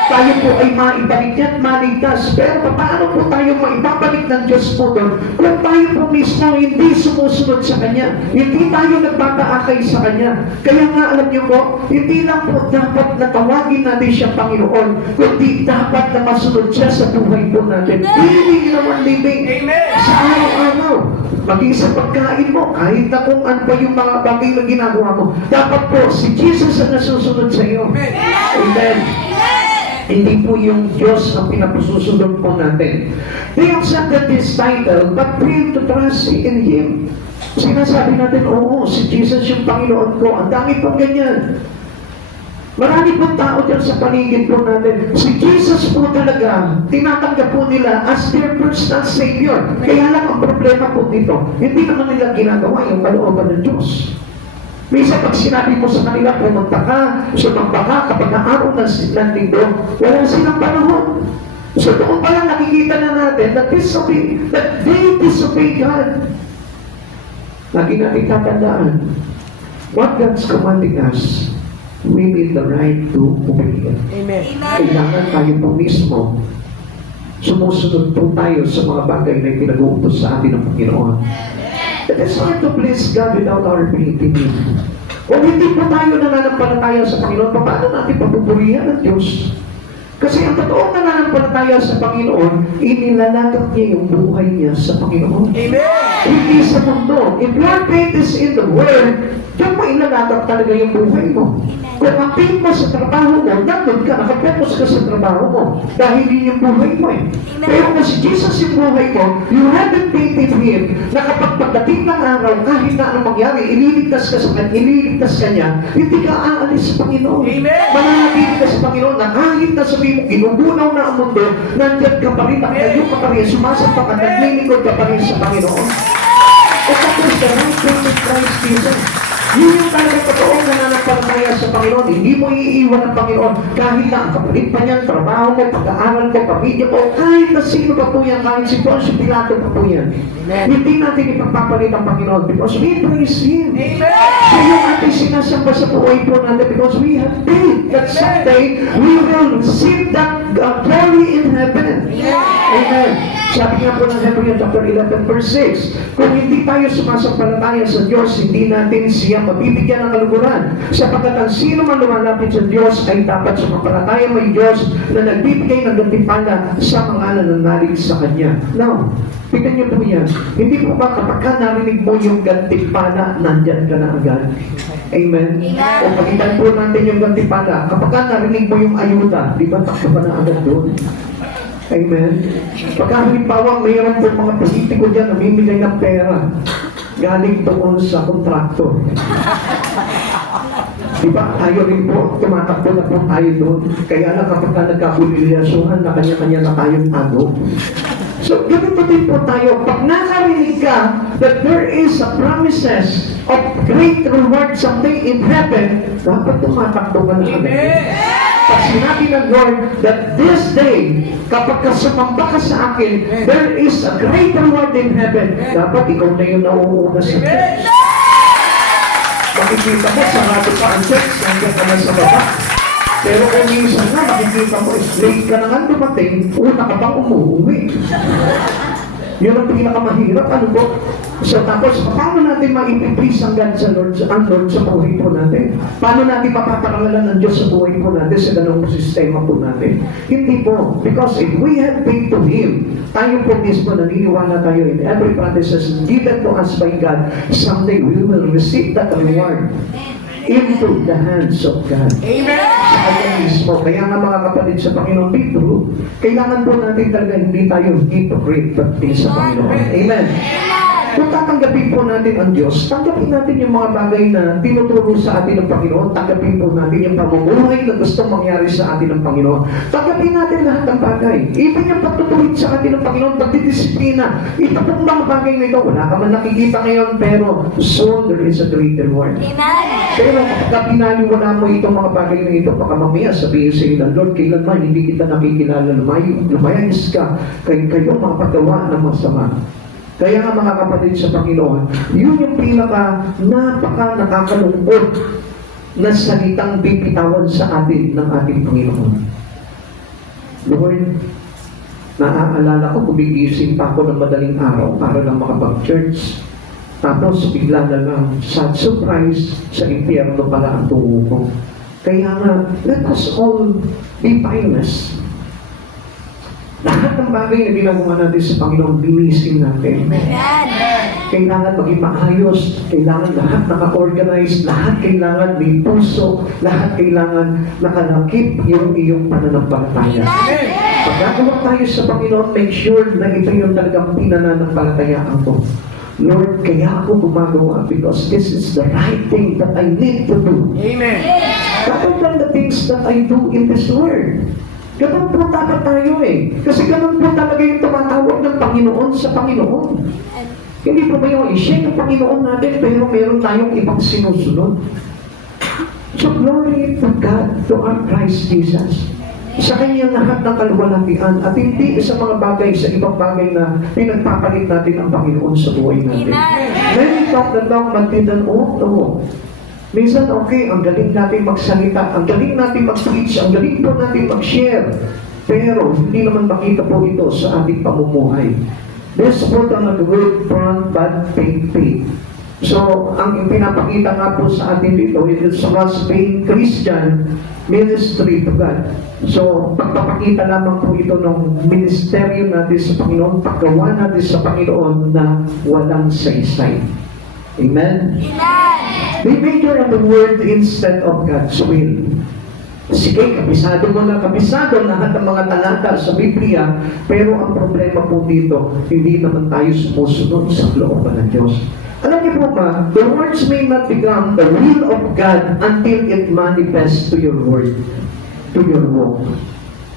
Tayo po ay maibalik niya at maligtas. Pero paano po tayo maibabalik ng Diyos po doon kung tayo po mismo hindi sumusunod sa Kanya? Hindi tayo nagpataakay sa Kanya. Kaya nga alam niyo po, hindi lang po dapat na tawagin natin siya Panginoon, kundi dapat na masunod siya sa buhay po natin. Living in our living. Sa araw-araw. Maging sa pagkain mo, kahit na kung ano pa yung mga bagay na ginagawa mo, dapat po si Jesus ang nasusunod sa iyo. Amen. Hindi po yung Diyos ang pinapasusunod po natin. They accepted this title, but failed to trust in Him. Sinasabi natin, oo, si Jesus yung Panginoon ko. Ang dami pong ganyan. Marami pong tao dyan sa paligid po natin. Si Jesus po talaga, tinatanggap po nila as their personal Savior. Kaya lang ang problema po dito, hindi naman nila ginagawa yung kalooban ng Diyos. Minsan pag sinabi mo sa kanila, pumunta ka, sumamba ka, kapag naaraw ng linggo, wala silang panahon. So doon pa lang nakikita na natin that they disobey God. Lagi natin tatandaan, what God's commanding us, we need the right to obey Him. Amen. Kailangan tayo po mismo sumusunod po tayo sa mga bagay na pinag-uutos sa atin ng Panginoon. It is hard to please God without our faith in Him. Kung hindi po tayo nananampalataya sa Panginoon, paano natin papupurihan ng Diyos? Kasi ang totoong nananampalataya sa Panginoon, inilalagak niya yung buhay niya sa Panginoon. Amen. Hindi sa mundo. If your faith is in the Word, diyan mo ilalagak talaga yung buhay mo. Kung ang faith mo sa trabaho mo, nandun ka, nakapokus ka sa trabaho mo. Dahil yun yung buhay mo eh. Pero kung si Jesus yung buhay mo, you haven't faith in Him, na kapag pagdating ng araw, kahit na anong mangyari, ililigtas ka sa Kanya, hindi ka aalis sa Panginoon. Amen. Mananatili ka sa Panginoon na kahit na sabihin mo, ginugunaw na ang mundo, nandyan ka pa rin, nakatayo ka pa rin, sumasampa ka, naglilingkod ka pa rin sa Panginoon. At tapos, the right faith in Christ Jesus. Yun yung talagang totoong nananampalataya sa Panginoon. Hindi mo iiwan ang Panginoon kahit na ang kapalit pa niyan, trabaho mo, pag-aaral mo, pamilya mo, kahit na sino pa po yan, kahit si Poncio Pilato pa po yan. Hindi natin ipagpapalit ang Panginoon because we praise Him. Siya yung ating sinasamba sa buhay po natin because we have faith that someday we will receive that glory in heaven. Amen. Sabi nga po ng Hebrews chapter 11 verse 6, kung hindi tayo sumasampalataya sa Diyos, hindi natin siya mabibigyan ng kaluguran. Sapagkat ang sino man lumalapit sa Diyos ay dapat sumampalataya may Diyos na nagbibigay ng gantimpala sa mga nananalig sa Kanya. Now, tingnan niyo po yan. Hindi po ba kapag narinig mo yung gantimpala, nandyan ka na agad? Amen? O pagitan po natin yung gantimpala, kapag narinig mo yung ayuda, di ba takbo ka na agad doon? Amen. Pagka halimbawa, mayroon po mga politiko dyan namimigay ng pera galing doon sa kontraktor. Diba? Tayo rin po, tumatakbo na po tayo doon. Kaya lang kapag nagkabulilyasuhan na kanya-kanya na tayong tago. So, ganito din po tayo. Pag nakarinig ka that there is a promises of great reward someday in heaven, dapat tumatakbo ka na agad. Pag sinabi ng Lord that this day, kapag sumamba ka sa akin, there is a great reward in heaven, dapat ikaw na yung nauuna sa church. Makikita mo, sarado pa ang church, nandiyan ka na sa baba. Pero kung minsan na, makikita mo, late ka na nga dumating, una ka bang umuwi. Yun ang pinakamahirap, ano po? So tapos, paano natin ma-please ang God sa Lord sa buhay po natin? Paano natin mapaparangalan ng Diyos sa buhay po natin sa ganung sistema po natin? Hindi po. Because if we have faith to Him, tayo po mismo naniniwala tayo in every promises given to us by God, someday we will receive that reward into the hands of God. Amen. Sa Kanya mismo. Kaya nga mga kapatid sa Panginoon, be true. Kailangan po natin talaga hindi tayo hypocrite pagdating sa Panginoon. Amen. Kung tatanggapin po natin ang Diyos, tanggapin natin yung mga bagay na tinuturo sa atin ng Panginoon, tanggapin po natin yung pamumuhay na gustong mangyari sa atin ng Panginoon. Tanggapin natin lahat ng bagay. Even yung pagtutuwid sa atin ng Panginoon, pagdidisiplina. Ito pong mga bagay na ito, wala ka man nakikita ngayon, pero soon there is a greater reward. Pero kapag pinaniwala mo itong mga bagay na ito, baka mamaya sabihin sa iyo ng Lord, kailanman hindi kita nakikilala, lumayas ka, kayo mga paggawa ng masama. Kaya nga mga kapatid sa Panginoon, yun yung napaka nakakalungkot na salitang bibitawan sa atin ng ating Panginoon. Lord, naaalala ko, gumigising pa ako ng madaling araw para lang makapag-church. Tapos bigla na lang, sad surprise, sa impyerno pala ang tungo ko. Kaya nga, let us all be pious. Lahat ng bagay na ginagawa natin sa Panginoon, binisin natin. Kailangan maging maayos, kailangan lahat naka-organize, lahat kailangan may puso, lahat kailangan nakalakip yung iyong pananampalataya. Pag gagawa tayo sa Panginoon, make sure na ito yung talagang pinananampalatayaan ko. Lord, kaya ako gumagawa because this is the right thing that I need to do. Amen. Rather than the things that I do in this world. Ganun po dapat tayo eh. Kasi ganun po talaga yung tumatawag ng Panginoon sa Panginoon. Hindi po ba yung siya yung Panginoon natin, pero meron tayong ibang sinusunod. So glory to God, to our Christ Jesus. Sa kanya lahat ng kaluwalhatian at hindi sa mga bagay, sa ibang bagay na pinagpapalit natin ang Panginoon sa buhay natin. Many talk the talk, but didn't walk the walk. Minsan, okay, ang galing natin magsalita, ang galing natin mag-preach, ang galing po natin mag-share. Pero, hindi naman makita po ito sa ating pamumuhay. Let's put on the word front, but faith. So, ang pinapakita nga po sa atin dito, it is was being Christian ministry to God. So, pagpapakita lamang po ito ng ministeryo natin sa Panginoon, paggawa natin sa Panginoon na walang saysay. Amen? They major on the word instead of God's will. Sige, kabisado mo na kabisado lahat ng mga talata sa Biblia, pero ang problema po dito, hindi naman tayo sumusunod sa kalooban ng Diyos. Alam niyo po ba, the words may not become the will of God until it manifests to your word, to your walk.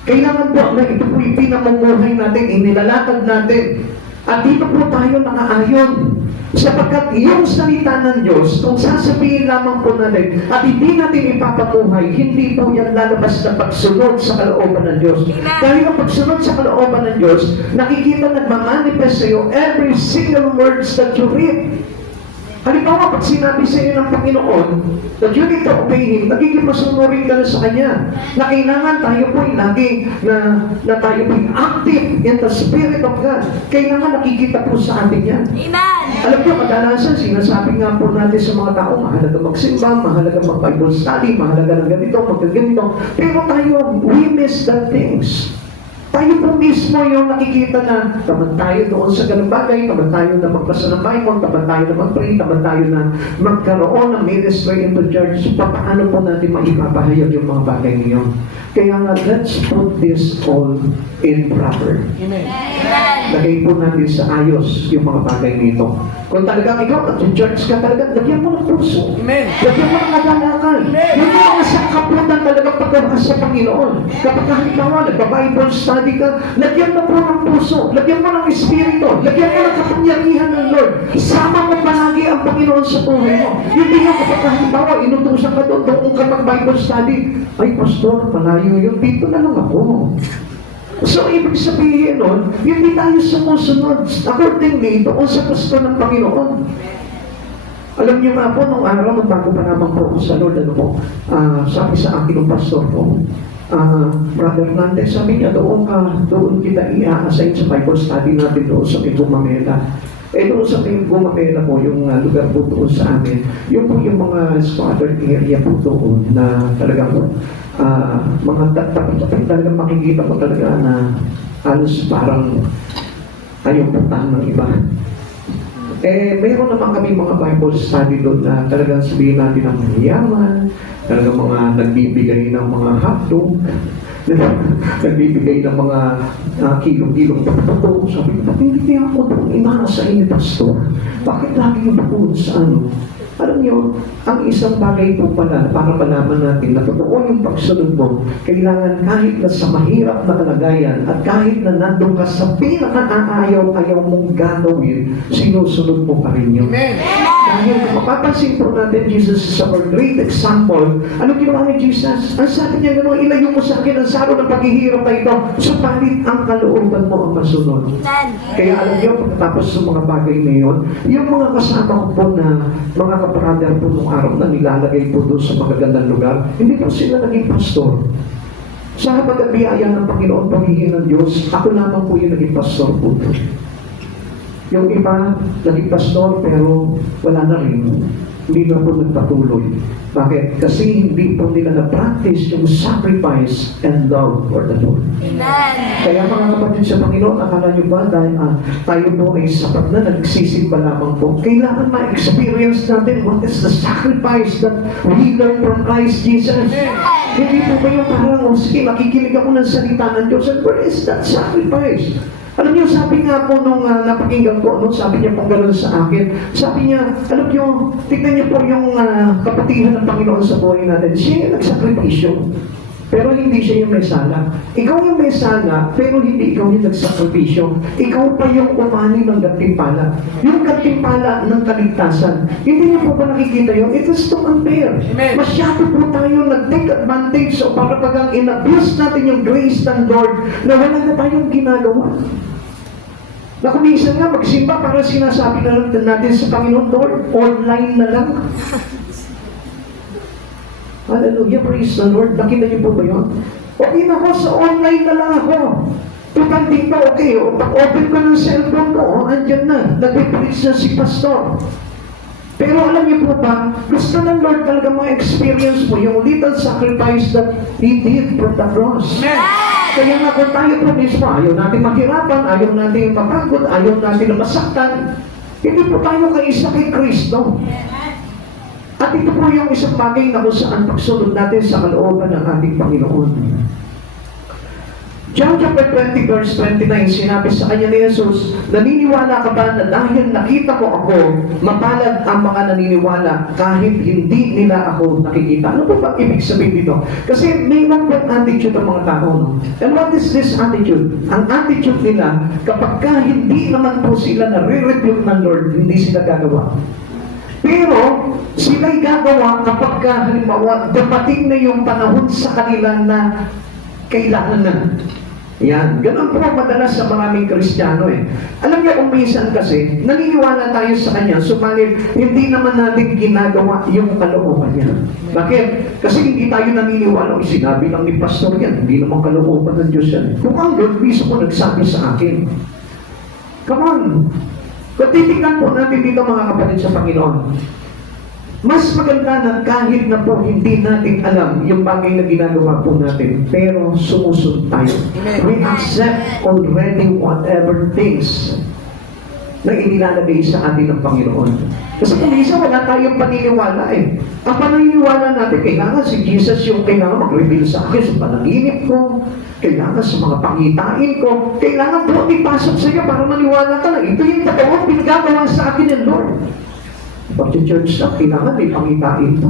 Kailangan po na ito po yung pinamumuhay natin, inilalatag natin. At dito po tayo nakaayon. Sapagkat yung salita ng Diyos, kung sasabihin lamang po natin at hindi natin ipapamuhay, hindi po yan lalabas na pagsunod sa kalooban ng Diyos. Dahil ang pagsunod sa kalooban ng Diyos, nakikita nagmamanifest sa iyo every single words that you read. Halimbawa, pag sinabi sa iyo ng Panginoon that you need to obey Him, nagiging masunurin ka na sa Kanya. Na kailangan tayo po lagi na tayo po active in the Spirit of God. Kailangan nakikita po sa atin yan. Amen. Alam niyo, kadalasan sinasabi nga po natin sa mga tao, mahalaga magsimba, mahalaga mag-Bible study, mahalaga ng ganito, mag-ganito. Pero tayo, we miss the things. Tayo po mismo yung nakikita na tamad tayo doon sa ganung bagay, tamad tayo na magbasa ng Bible, tamad tayo na mag-pray, tamad tayo na magkaroon ng ministry into church. Paano po natin maipapahayag yung mga bagay niyon? Kaya nga, let's put this all in proper. Amen. Lagay po natin sa ayos yung mga bagay nito. Kung talagang ikaw at yung church ka talaga, lagyan mo ng puso. Amen. Lagyan mo ng kagalakan. Yung mga sangkaputan talaga pagkakas sa Panginoon. Kapag halimbawa, nagpa-Bible study ka, lagyan mo po ng puso. Lagyan mo ng Espiritu. Lagyan mo ng kapangyarihan ng Lord. Isama mo palagi ang Panginoon sa buhay mo. Hindi nga kapag halimbawa, inutusan ka doon ka mag-Bible study. Ay, pastor, malayo yun. Dito na lang ako. So, ibig sabihin nun, hindi tayo sumusunod accordingly doon sa gusto ng Panginoon. Alam niyo nga po, nung araw, bago pa naman po sa Lord, sabi sa akin ng pastor ko, Brother Hernandez, sabi niya, doon kita i-assign sa Bible study natin doon sa Gumamela. Doon sa Gumamela po, yung lugar po doon sa amin, yung po yung mga squatter area po doon na talagang mga talagang makikita ko talaga na halos parang ayaw puntahan ng iba. Mayroon naman kami mga Bible study doon na talagang sabihin natin ang mayaman, talagang mga nagbibigay ng mga hotdog. nagbibigay ng mga kilong-kilong pagpapito. Sabi ko, ba't hindi kaya ako doon inaasay ni Pastor? Bakit lagi yung doon sa ano? Alam niyo, ang isang bagay po pala, para malaman natin na totoo yung pagsunod mo, kailangan kahit na sa mahirap na kalagayan at kahit na nandun ka sa pinaka-aayaw-ayaw mong gagawin, sinusunod mo pa rin yun. Amen. Dahil mapapansin po natin, Jesus is our great example. Ano ginawa ni Jesus? Ang sabi niya gano'n, ilayo mo sa akin ang saro ng paghihirap na ito, supalit ang kalooban mo ang masunod. Kaya alam niyo, pagkatapos sa mga bagay na yun, yung mga kasama ko po na mga kaprader po nung araw na nilalagay po doon sa magagandang lugar, hindi po sila naging pastor. Sa pag-abiyaya ng Panginoon, paghihin ng Diyos, ako lamang po yung naging pastor po doon. Yung iba, naging pastor pero wala na rin. Hindi na po nagpatuloy. Bakit? Kasi hindi po nila na-practice yung sacrifice and love for the Lord. Amen. Kaya mga kapatid sa Panginoon, akala nyo ba dahil tayo po ay sapat na nagsisimba lamang po, kailangan ma-experience natin what is the sacrifice that we learn from Christ Jesus. Hindi po ba yung parang, sige, makikinig ako ng salita ng Diyos, and where is that sacrifice? Alam niyo, sabi nga po nung napakinggan ko, sabi niya pong gano'n sa akin, sabi niya, alam niyo, tignan niyo po yung kapatihan ng Panginoon sa buhay natin. Siya yung nagsakripisyo, pero hindi siya yung may sala. Ikaw yung may sala, pero hindi ikaw yung nagsakripisyo. Ikaw pa yung umani ng gantimpala. Yung gantimpala ng kaligtasan. Hindi niyo po ba nakikita yun? It is too unfair. Amen. Masyado po tayo nag-take advantage o para pagang in-abuse natin yung grace ng Lord na wala na tayong ginagawa. Na kung minsan nga magsimba para sinasabi na natin sa Panginoon, Lord, online na lang. Hallelujah, praise the Lord. Nakita niyo po ba yun? Okay na ako, sa online na lang ako. Tutal dito, okay. O, pag-open ko ng cellphone ko, andyan na. Nag-preach na si Pastor. Pero alam niyo po ba, gusto ng Lord talaga ma-experience mo yung little sacrifice that He did from the cross. Amen. Kaya nga kung tayo po mismo, ayaw natin mahirapan, ayaw natin mapagod, ayaw natin masaktan, hindi po tayo kaisa kay Kristo. At ito po yung isang bagay na kung saan pagsunod natin sa kalooban ng ating Panginoon. John chapter 20 verse 29, sinabi sa kanya ni Jesus, naniniwala ka ba na dahil nakita ko ako, mapalad ang mga naniniwala kahit hindi nila ako nakikita? Ano po ba ibig sabihin dito? Kasi may one attitude ang mga tao. No? And what is this attitude? Ang attitude nila, kapag ka hindi naman po sila nare-rebuke ng Lord, hindi sila gagawa. Pero, sila'y gagawa kapag ka, halimbawa, dapating na yung panahon sa kanila na kailangan na. Yan. Ganun po madalas sa maraming Kristiyano eh. Alam niyo kung minsan kasi, naniniwala tayo sa Kanya, subalit hindi naman natin ginagawa yung kalooban niya. Bakit? Kasi hindi tayo naniniwala. Sinabi lang ni Pastor yan, hindi naman kalooban ng Diyos yan. Kung ang Lord mismo nagsabi sa akin. Come on! Kung titignan po natin dito mga kapatid sa Panginoon, mas maganda na kahit na po hindi natin alam yung bagay na ginagawa po natin, pero sumusunod tayo. Amen. We accept already whatever things na inilalagay sa atin ng Panginoon. Kasi kung minsan wala tayong paniniwala eh. Ang paniniwala natin, kailangan si Jesus yung kailangan mag-reveal sa akin sa panaginip ko, kailangan sa mga pangitain ko, kailangan po ipasok sa iyo para maniwala ka na. Ito yung totoo, pinagagawa sa akin ng Lord. Pag-church na, kailangan may pangitain pa.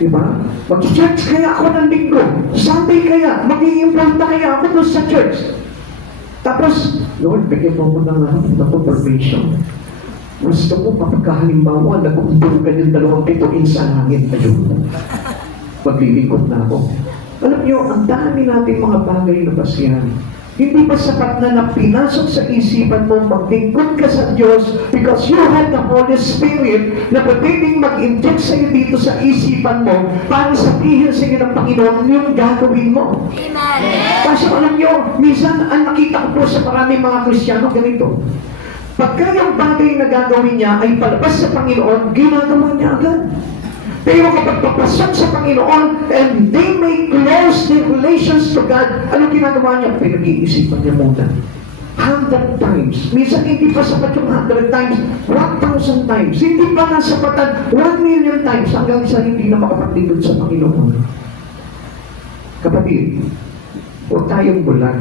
Diba? Mag-church kaya ako ng linggo. Sunday kaya, mag-iimpunta kaya ako doon sa church. Tapos, Lord, bigyan mo ko ng confirmation. Gusto ko kapagkahalimbawa, nag-umbong ka yung 2 bituin sa langit. Ayun. Maglilingkod na ako. Alam niyo, ang dami natin mga bagay na basihan. Hindi ba sapat na napinasok sa isipan mo maglingkod ka sa Diyos because you have the Holy Spirit na pwedeng mag-inject sa iyo dito sa isipan mo para sabihin sa iyo ng Panginoon yung gagawin mo. Amen. Kasi alam niyo, minsan ang nakita ko po sa maraming mga Kristiyano ganito. Pagka yung bagay na gagawin niya ay palabas sa Panginoon, ginagawa niya agad. Pero kapag papasok sa Panginoon and they may close their relations to God, ano ginagawa niya? Pinag-iisipan niya muna. 100 times. Minsan hindi pa sapat yung 100 times, 1,000 times. Hindi pa nasapatan 1,000,000 times hanggang sa hindi na makapaglingkod sa Panginoon. Kapatid, huwag tayong bulag.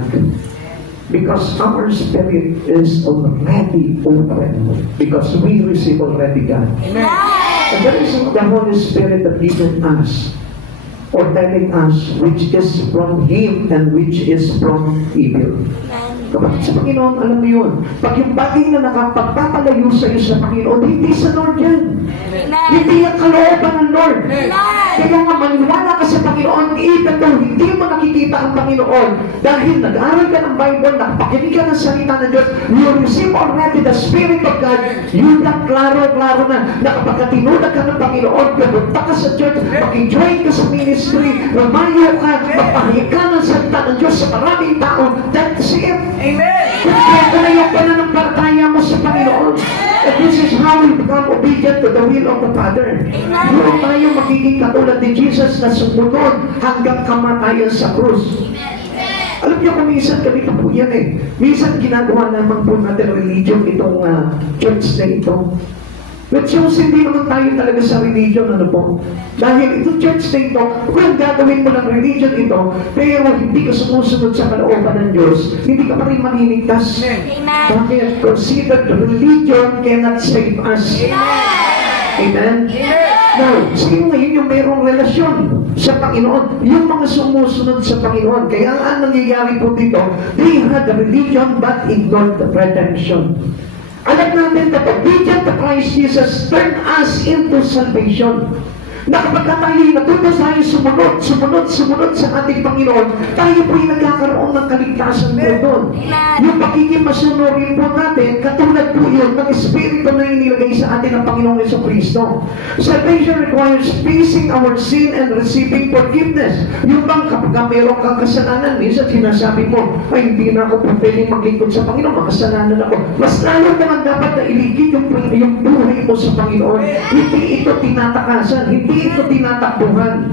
Because our spirit is already open. Because we receive already God. And that is the Holy Spirit that given us, or telling us, which is from Him and which is from evil. Kapatid sa Panginoon, alam mo yun, pag yung bagay na nakapagpapalayo sa iyo sa Panginoon, hindi sa Lord yan. Hindi yung kalooban ng Lord. Kaya nga maniwala ka sa Panginoon, even though hindi mo nakikita ang Panginoon, dahil nag-aaral ka ng Bible, nakapakinig ka ng salita ng Diyos, you receive already the Spirit of God, yun na klaro-klaro na nakapagkatinunan ka ng Panginoon, pumunta ka sa church, makijoin ka sa ministry, lumayo ka, magpahayag ka ng salita ng Diyos sa maraming tao, that's it. Amen. Kaya na yung pananampalataya mo sa Panginoon. And this is how we become obedient to the will of the Father. Doon tayo magiging katulad ni Jesus na sumunod hanggang kamatayan sa krus. Alam niyo kung minsan ganito po yan eh. Minsan ginagawa naman po natin religion itong church na ito. But since hindi naman tayo talaga sa religion, ano po? Dahil itong church na ito, kung gagawin mo ng religion ito, pero hindi ka sumusunod sa kalooban ng Diyos, hindi ka pa rin maniligtas. Bakit? Consider the religion cannot save us. Amen? Now, sino ngayon yung mayroong relasyon sa Panginoon? Yung mga sumusunod sa Panginoon. Kaya ang nangyayari po dito, they had the religion but ignored the redemption. Alam natin that obedient to Christ Jesus turn us into salvation. Na kapag tayo'y natuto tayo sumunod sa ating Panginoon, tayo po'y nagkakaroon ng kaligtasan po doon. Yung pagiging masunurin po natin, katulad po yun ng Espiritu na inilagay sa atin ng Panginoong Jesucristo. Salvation requires facing our sin and receiving forgiveness. Yung bang kapag meron kang kasalanan, minsan sinasabi mo, ay hindi na ako pwedeng maglingkod sa Panginoon, makasalanan ako. Mas lalo naman dapat na iligid yung buhay mo sa Panginoon. Hindi ito tinatakasan, hindi ito tinatakbuhan.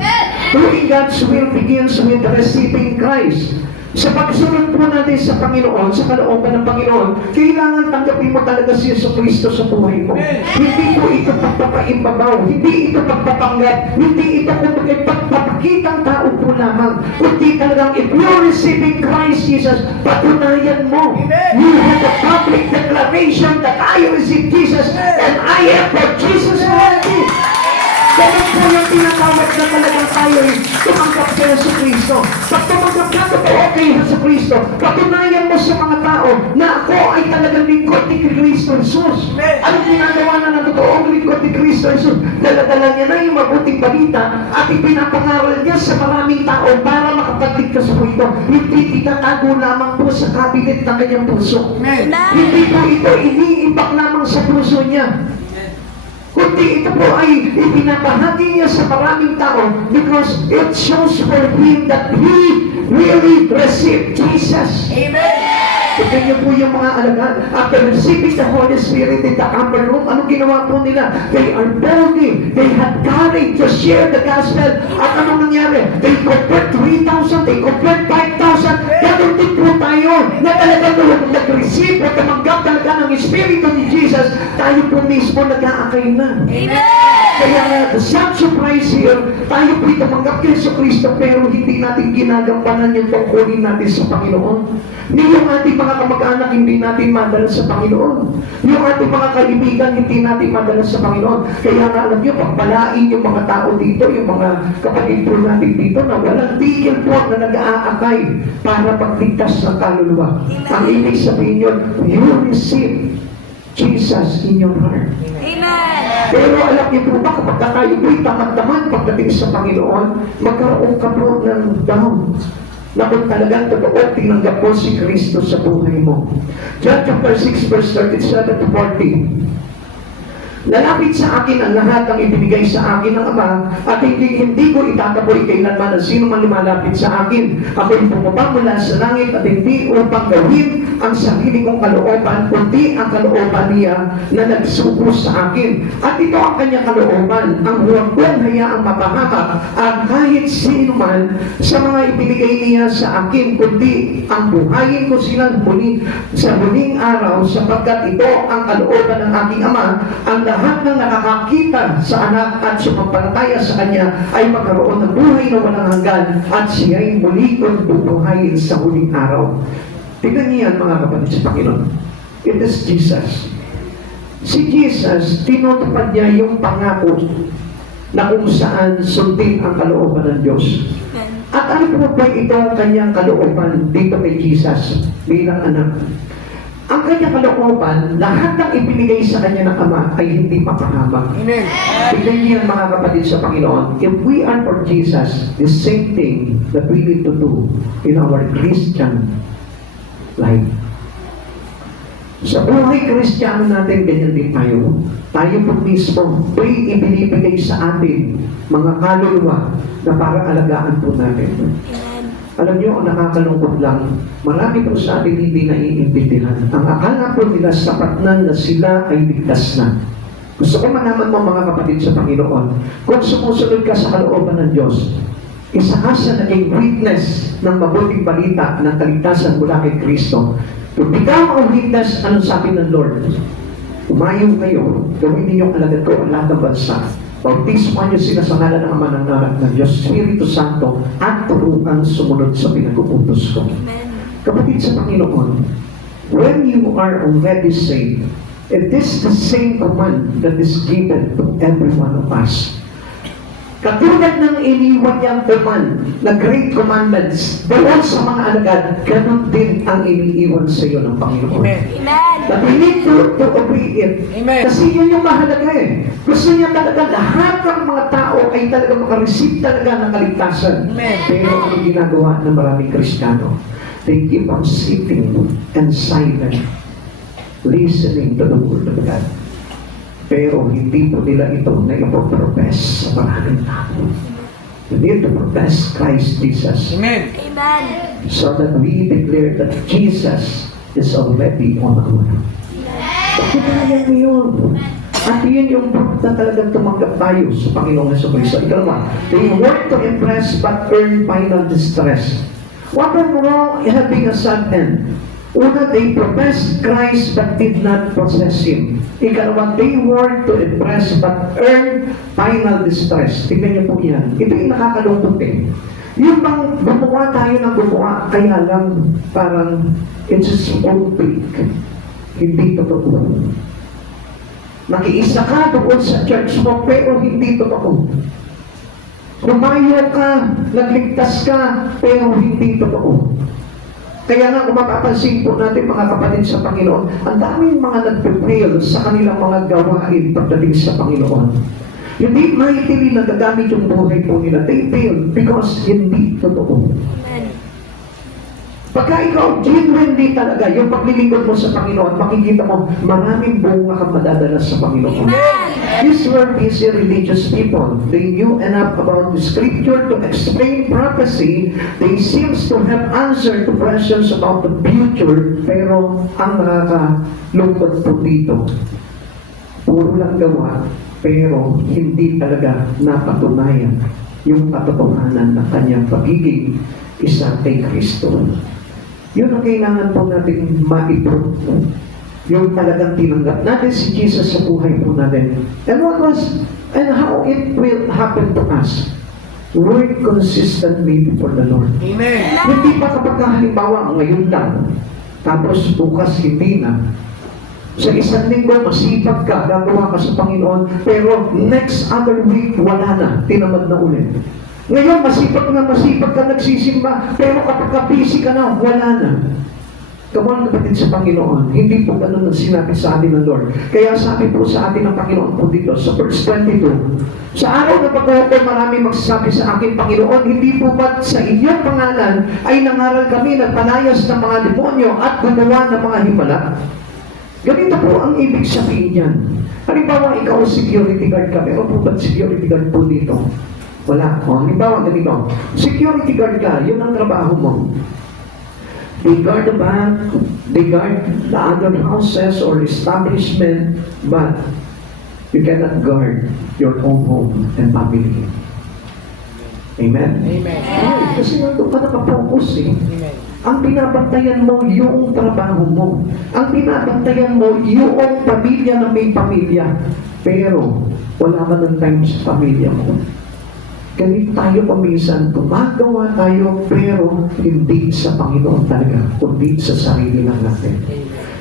Doing God's will begins with receiving Christ. Sa pagsunod po natin sa Panginoon, sa kalooban ng Panginoon, kailangan tanggapin mo talaga si Jesucristo sa buhay mo. Hindi po ito pagpapaimbabaw, hindi ito pagpapanggap, hindi ito pagpapakitang tao po lamang, kundi talagang if you're receiving Christ Jesus, patunayan mo. You have a public declaration that I receive Jesus and I am for Jesus already. Ganun po yung tinatawag na talagang tayo tumanggap sa Jesucristo. Pag tumanggap ka totoo kay Jesucristo, patunayan mo sa mga tao na ako ay talagang lingkod ni Cristo Jesus. Anong ginagawa na ng totoong lingkod ni Cristo Jesus? Dala-dala niya na yung mabuting balita at ipinapangaral niya sa maraming tao para makapagligtas po ito. Hindi tinatago lamang po sa kabinet ng kanyang puso. Hindi po ito iniimbak lamang sa puso niya. Kundi ito po ay ipinapahagi niya sa maraming tao because it shows for him that he really received Jesus. Amen. Ito niyo po yung mga alagad. After receiving the Holy Spirit in the upper room, ano ginawa po nila? They are bolding. They had courage to share the gospel. At anong nangyari? They convert 3,000, they convert 5,000. Ganun din po tayo na talagang nag-receive o tumanggap talaga ng Espiritu ni Jesus, tayo po mismo nag-aakay na. Kaya nga, the sad surprise here, tayo po'y tumanggap kay Jesucristo pero hindi natin ginagampanan yung tungkulin natin sa Panginoon. Hindi yung ating mga kamag-anak hindi natin madala sa Panginoon. Yung ating mga kaibigan hindi natin madala sa Panginoon. Kaya nga alam nyo, pagpalain yung mga tao dito, yung mga kapatid po natin dito na walang tigil po na nag-aakay para pagligtas ng kaluluwa. Ang ibig sabihin yun, you receive Jesus in your heart. Amen. Pero alam niyo po ba, kapag tayo po'y tamad-tamad pagdating sa Panginoon, magkaroon ka po ng down. Na kung talagang totoo, tinanggap po si Kristo sa buhay mo. John chapter 6, verse 37 to 40. Lalapit sa akin ang lahat ng ibinigay sa akin ng Ama at hindi ko itataboy kailanman ang sino man lumalapit sa akin. Ako'y bumaba mula sa langit at hindi upang gawin ang sarili kong kalooban, kundi ang kalooban niya na nagsugo sa akin. At ito ang kanyang kalooban, ang huwag kong hayaang mapahamak ang kahit sino man sa mga ibinigay niya sa akin, kundi ang buhayin ko sila sa huling araw sapagkat ito ang kalooban ng aking Ama, ang lahat ng nakakakita sa anak at sumampalataya sa kanya ay magkaroon ng buhay na walang hanggan at siya'y muli kong bubuhayin sa huling araw. Tignan niyo yan, mga kapatid sa Panginoon. It is Jesus. Si Jesus, tinutupad niya yung pangako na kung saan sundin ang kalooban ng Diyos. At ano po ba ito ang kanyang kalooban dito kay Jesus bilang anak? Ang kanyang kalooban, lahat ng ibinigay sa kanya ng Ama ay hindi mapahamak. Amen. Tignan niyo yan, mga kapatid sa Panginoon. If we are for Jesus, the same thing that we need to do in our Christian life. Sa buhay Kristiyano natin, ganyan din tayo. Tayo po mismo, may ibinibigay sa atin mga kaluluwa na para alagaan po natin. Alam niyo, ang nakakalungkot lang, marami po sa atin hindi naiintindihan. Ang akala po nila sapat na sila ay ligtas na. Gusto ko malaman mo, mga kapatid sa Panginoon, kung sumusunod ka sa kalooban ng Diyos, isa ka sa naging witness ng mabuting balita ng kaligtasan mula kay Kristo. Kung ikaw ang witness, anong sabi ng Lord? Umayaw kayo, gawin ninyong alagad ko ang lahat ng bansa. Bautismuhan niyo sila sa ngalan ng Ama ng Anak ng Diyos, Espiritu Santo, at turuan sumunod sa pinag-uutos ko. Kapatid sa Panginoon, when you are already saved, it is the same command that is given to every one of us. Katulad ng iniwan niyang command, na great commandments, doon sa mga alagad, ganun din ang iniiwan sa iyo ng Panginoon. Amen. That we need to obey it. Amen. Kasi yun yung mahalaga eh. Gusto niya talaga lahat ng mga tao ay talaga makareceive talaga ng kaligtasan. Amen. Pero ang ginagawa ng maraming Kristiyano, they keep on sitting and silent, listening to the Word of God. Pero hindi po nila ito na ipoprofess sa maraming tao. You need to profess Christ Jesus. Amen. Amen. So that we declare that Jesus is already on our way. Pagkinayan mo yun. At yun yung proof na talagang tumanggap tayo sa Panginoong Jesucristo. Ikaw naman, they work to impress but earn final distress. What went wrong having a sad end? Una, they professed Christ but did not possess Him. Ikalawa, they work to impress but earn final distress. Tignan niyo po yan. Ito yung nakakalungkot eh. Yung bang gumawa tayo ng gumawa, kaya lang parang it's just own fake. Hindi totoo. Nakiisa ka doon sa church mo, pero hindi totoo. Lumayo ka, nagligtas ka, pero hindi totoo. Kaya nga, kung mapapansin po natin, mga kapatid sa Panginoon, ang daming mga nagpe-fail sa kanilang mga gawain pagdating sa Panginoon. Hindi maitili na gagamit yung buhay po nila. They fail because hindi totoo. Amen. Pagka ikaw, genuinely talaga, yung paglilingkod mo sa Panginoon, makikita mo, maraming bunga kang madadala sa Panginoon. These were busy religious people. They knew enough about the scripture to explain prophecy. They seems to have answered to questions about the future, pero ang nakakalungkot po dito, puro lang gawa, pero hindi talaga napatunayan yung katotohanan ng kanyang pagiging isa kay Kristo. Yun ang kailangan po natin ma-improve. Yung talagang tinanggap natin si Jesus sa buhay po natin. And how it will happen to us. Work consistently before the Lord. Amen. Hindi pa kapag halimbawa ngayon lang, tapos bukas hindi na. Sa isang linggo, masipag ka, gagawa ka sa Panginoon, pero next other week, wala na, tinamad na ulit. Ngayon, masipag ka nagsisimba, pero kapag busy ka na, wala na. Come on, kapatid sa Panginoon, hindi po ganun ang sinabi sa atin ng Lord. Kaya sabi po sa atin ng Panginoon po dito, sa verse 22, sa araw na pagkakot, marami magsasabi sa akin, Panginoon, hindi po ba't sa inyong pangalan ay nangaral kami ng panayas ng mga demonyo at gumawa ng mga himala? Ganito po ang ibig sabihin yan. Halimbawa, ikaw security guard ka, pero po ba't security guard po dito? Wala. O, halimbawa, ganito. Security guard ka, yun ang trabaho mo. They guard the bank, they guard the other houses or establishment, but you cannot guard your own home and family. Amen? Amen. Ay, kasi nandun ka nakapokus eh. Amen. Ang binabantayan mo, yung trabaho mo. Ang binabantayan mo, yung pamilya na may pamilya. pero wala ka ng time sa pamilya mo. Ganito tayo paminsan, gumagawa tayo, pero hindi sa Panginoon talaga, kundi sa sarili lang natin.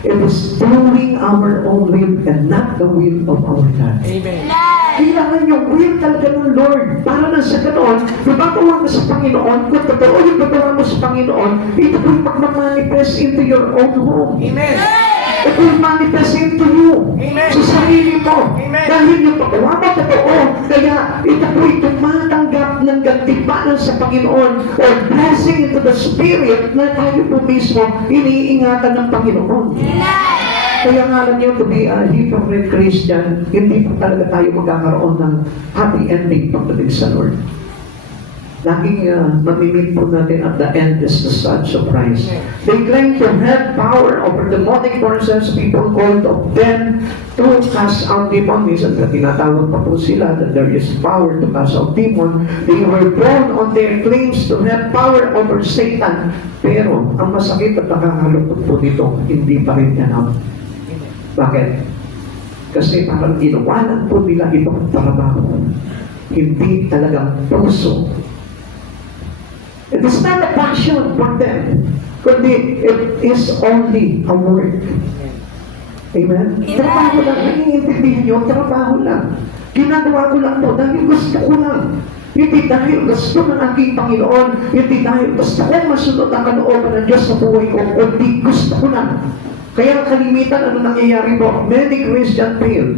It is doing our own will and not the will of our God. Amen. Kailangan yung will talaga ng Lord. Para na sa ganoon, nabagawa mo sa Panginoon, kung totoo yung nabagawa mo sa Panginoon, ito po'y magmamanifest into your own home. Amen. Ito will manifest into you. Amen. Sa sarili mo. Amen. Dahil yung pagawa mo totoo, kaya ito po'y tumatanggap ng gantimpanan sa Panginoon or blessing into the Spirit na tayo po mismo iniingatan ng Panginoon. Kaya nga alam niyo, to be a hypocrite Christian, hindi pa talaga tayo magkakaroon ng happy ending pagdating sa Lord. Laging mamimit po natin at the end is the sad surprise. They claim to have power over demonic forces, people called of them to cast out demon. Minsan tinatawag pa po sila that there is power to cast out demon. They were born on their claims to have power over Satan. Pero ang masakit at nakakalungkot po dito, hindi pa rin enough. Bakit? Kasi parang ginawanan po nila itong trabaho. Hindi talagang puso. It is not a passion for them, kundi it is only a work. Amen? Trabaho lang. Naiintindihan nyo, trabaho lang. Ginagawa ko lang to dahil gusto ko lang. Hindi dahil gusto ng aking Panginoon, hindi dahil gusto ko masunod ang kalooban ng Diyos sa buhay ko, kundi gusto ko lang. Kaya kalimitan, ano nangyayari po? Many Christian fail.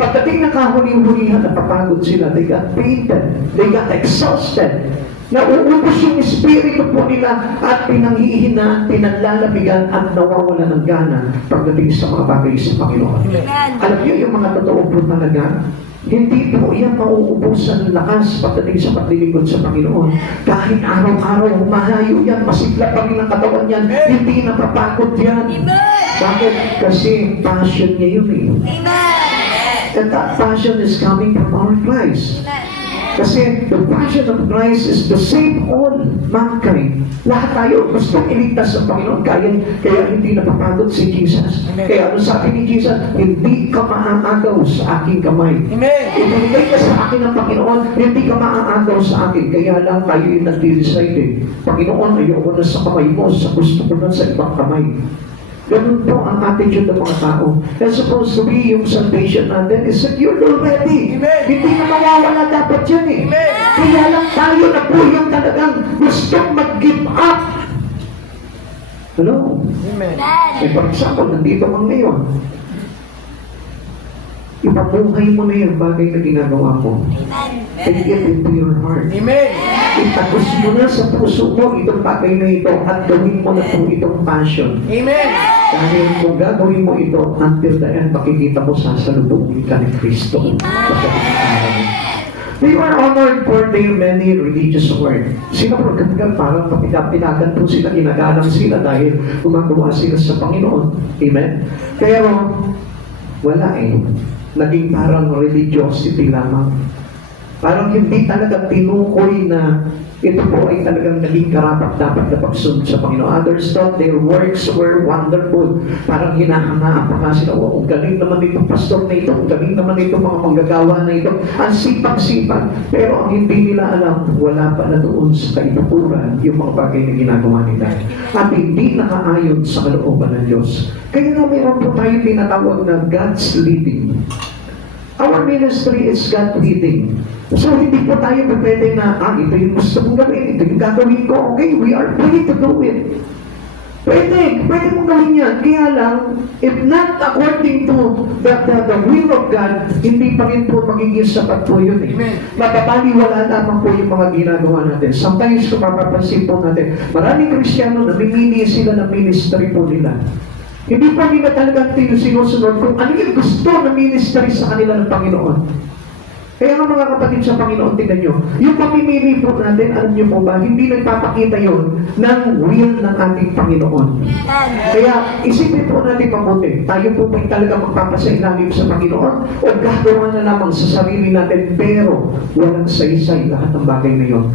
Pagdating nakahuling-hulihan, napapagod sila. They got fainted. They got exhausted. Nauubos yung espiritu po nila at pinanghihinaan, pinanlalamigan at nawawala ng gana pagdating sa mga bagay sa Panginoon. Amen. Alam niyo yung mga totoo po talaga, hindi po yan mauubusan ng lakas pagdating sa paglilingkod sa Panginoon. Kahit araw-araw humahayo yan, masigla pa rin ang katawan yan, hindi napapagod yan. Bakit? Kasi passion niya yun eh. And that passion is coming from our Christ. Kasi the passion of Christ is to save all mankind. Lahat tayo gusto iligtas ng Panginoon. Kaya hindi napapagod si Jesus. Amen. Kaya ano sabi ni Jesus? Hindi ka maaagaw sa aking kamay. Amen. Ibigay ka sa akin ng Panginoon, hindi ka maaagaw sa akin. Kaya lang tayo yung nag-decide eh. Panginoon, ayoko na sa kamay mo, sa gusto ko na sa ibang kamay. Ganun po ang attitude ng mga tao. And supposed to be yung salvation natin is secured already. Amen. Hindi na mawawala dapat yan eh. Amen. Kaya lang tayo na po yung talagang gustong mag-give up. Hello? Amen. Eh, for example, nandito kang ngayon. Ipabuhay mo na yung bagay na ginagawa mo. Take it into your heart. Amen. Itagos mo na sa puso mo itong bagay na ito at gawin mo na po itong passion. Amen. Dahil kung gagawin mo ito, until the end, makikita mo sasalubungin ka ni Kristo. They were honored for their many religious work. Sila po, ganyan, parang pinagan po sila, ginagalang sila dahil gumagawa sila sa Panginoon. Amen? Pero, wala eh. Naging parang religiosity lamang. Parang hindi talaga tinukoy na ito po ay talagang naging karapat-dapat na pagsunod sa Panginoon. Others thought their works were wonderful. Parang hinahangaan pa nga sila, ang galing naman itong pastor na ito, ang galing naman itong mga manggagawa na ito. Ang sipag-sipag. Pero ang hindi nila alam, wala pa na doon sa kaibuturan yung mga bagay na ginagawa nila. At hindi nakaayon sa kalooban ng Diyos. Kaya nga mayroon po tayo tinatawag na God's leading. Our ministry is God leading. So hindi po tayo pwede na, ito yung gusto kong gawin, ito yung gagawin ko. Okay, we are free to do it. Pwede mong gawin yan. Kaya lang, if not according to the will of God, hindi pa rin po magiging sapat po yun eh. Mapapaliwala lamang po yung mga ginagawa natin. Sometimes, kung mapapansin po natin, maraming Kristiyano, namimili sila ng ministry po nila. Hindi pa nila talagang sinusunod kung ano yung gusto na ministry sa kanila ng Panginoon. Kaya nga mga kapatid sa Panginoon, tingnan nyo, yung pamimili po natin, alam nyo po ba, hindi nagpapakita yon ng will ng ating Panginoon. Kaya isipin po natin mabuti, tayo po ba'y talaga magpapasailalim sa Panginoon o gagawa na lamang sa sarili natin pero walang saysay lahat ng bagay na yon.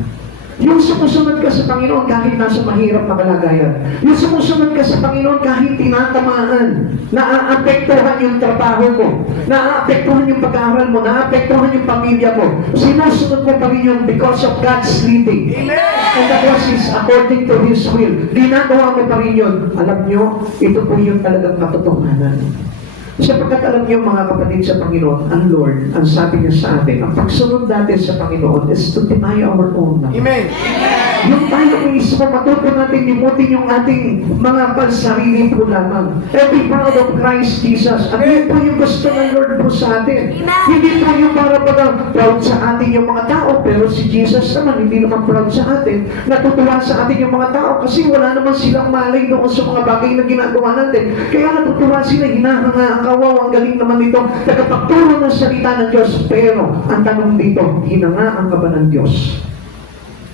Yung sumusunod ka sa Panginoon kahit nasa mahirap na kalagayan. Yung sumusunod ka sa Panginoon kahit tinatamaan. Naaapektuhan yung trabaho mo. Naaapektuhan yung pag-aaral mo. Naaapektuhan yung pamilya mo. Sinusunod mo pa rin yun because of God's leading. Amen. And that was His according to His will. Ginagawa mo pa rin yun. Alam nyo, ito po yung talagang katotohanan. Sapagkat alam niyo mga kapatid sa Panginoon, ang Lord, ang sabi niya sa atin, ang pagsunod natin sa Panginoon is to deny our own. Amen. Yung tayo mismo, matuto natin limutin yung ating mga pansarili po lamang. And be proud of Christ Jesus. At yun po yung gusto ng Lord po sa atin. Hindi po yung para proud sa atin yung mga tao, pero si Jesus naman, hindi naman proud sa atin. Natutuwa sa atin yung mga tao kasi wala naman silang malay doon sa mga bagay na ginagawa natin. Kaya natutuwa sila, hinahanga, kawaw, ang galing naman nito, tagapagturo ng salita ng Diyos. Pero, ang tanong dito, hinangaan ka ba ng Diyos?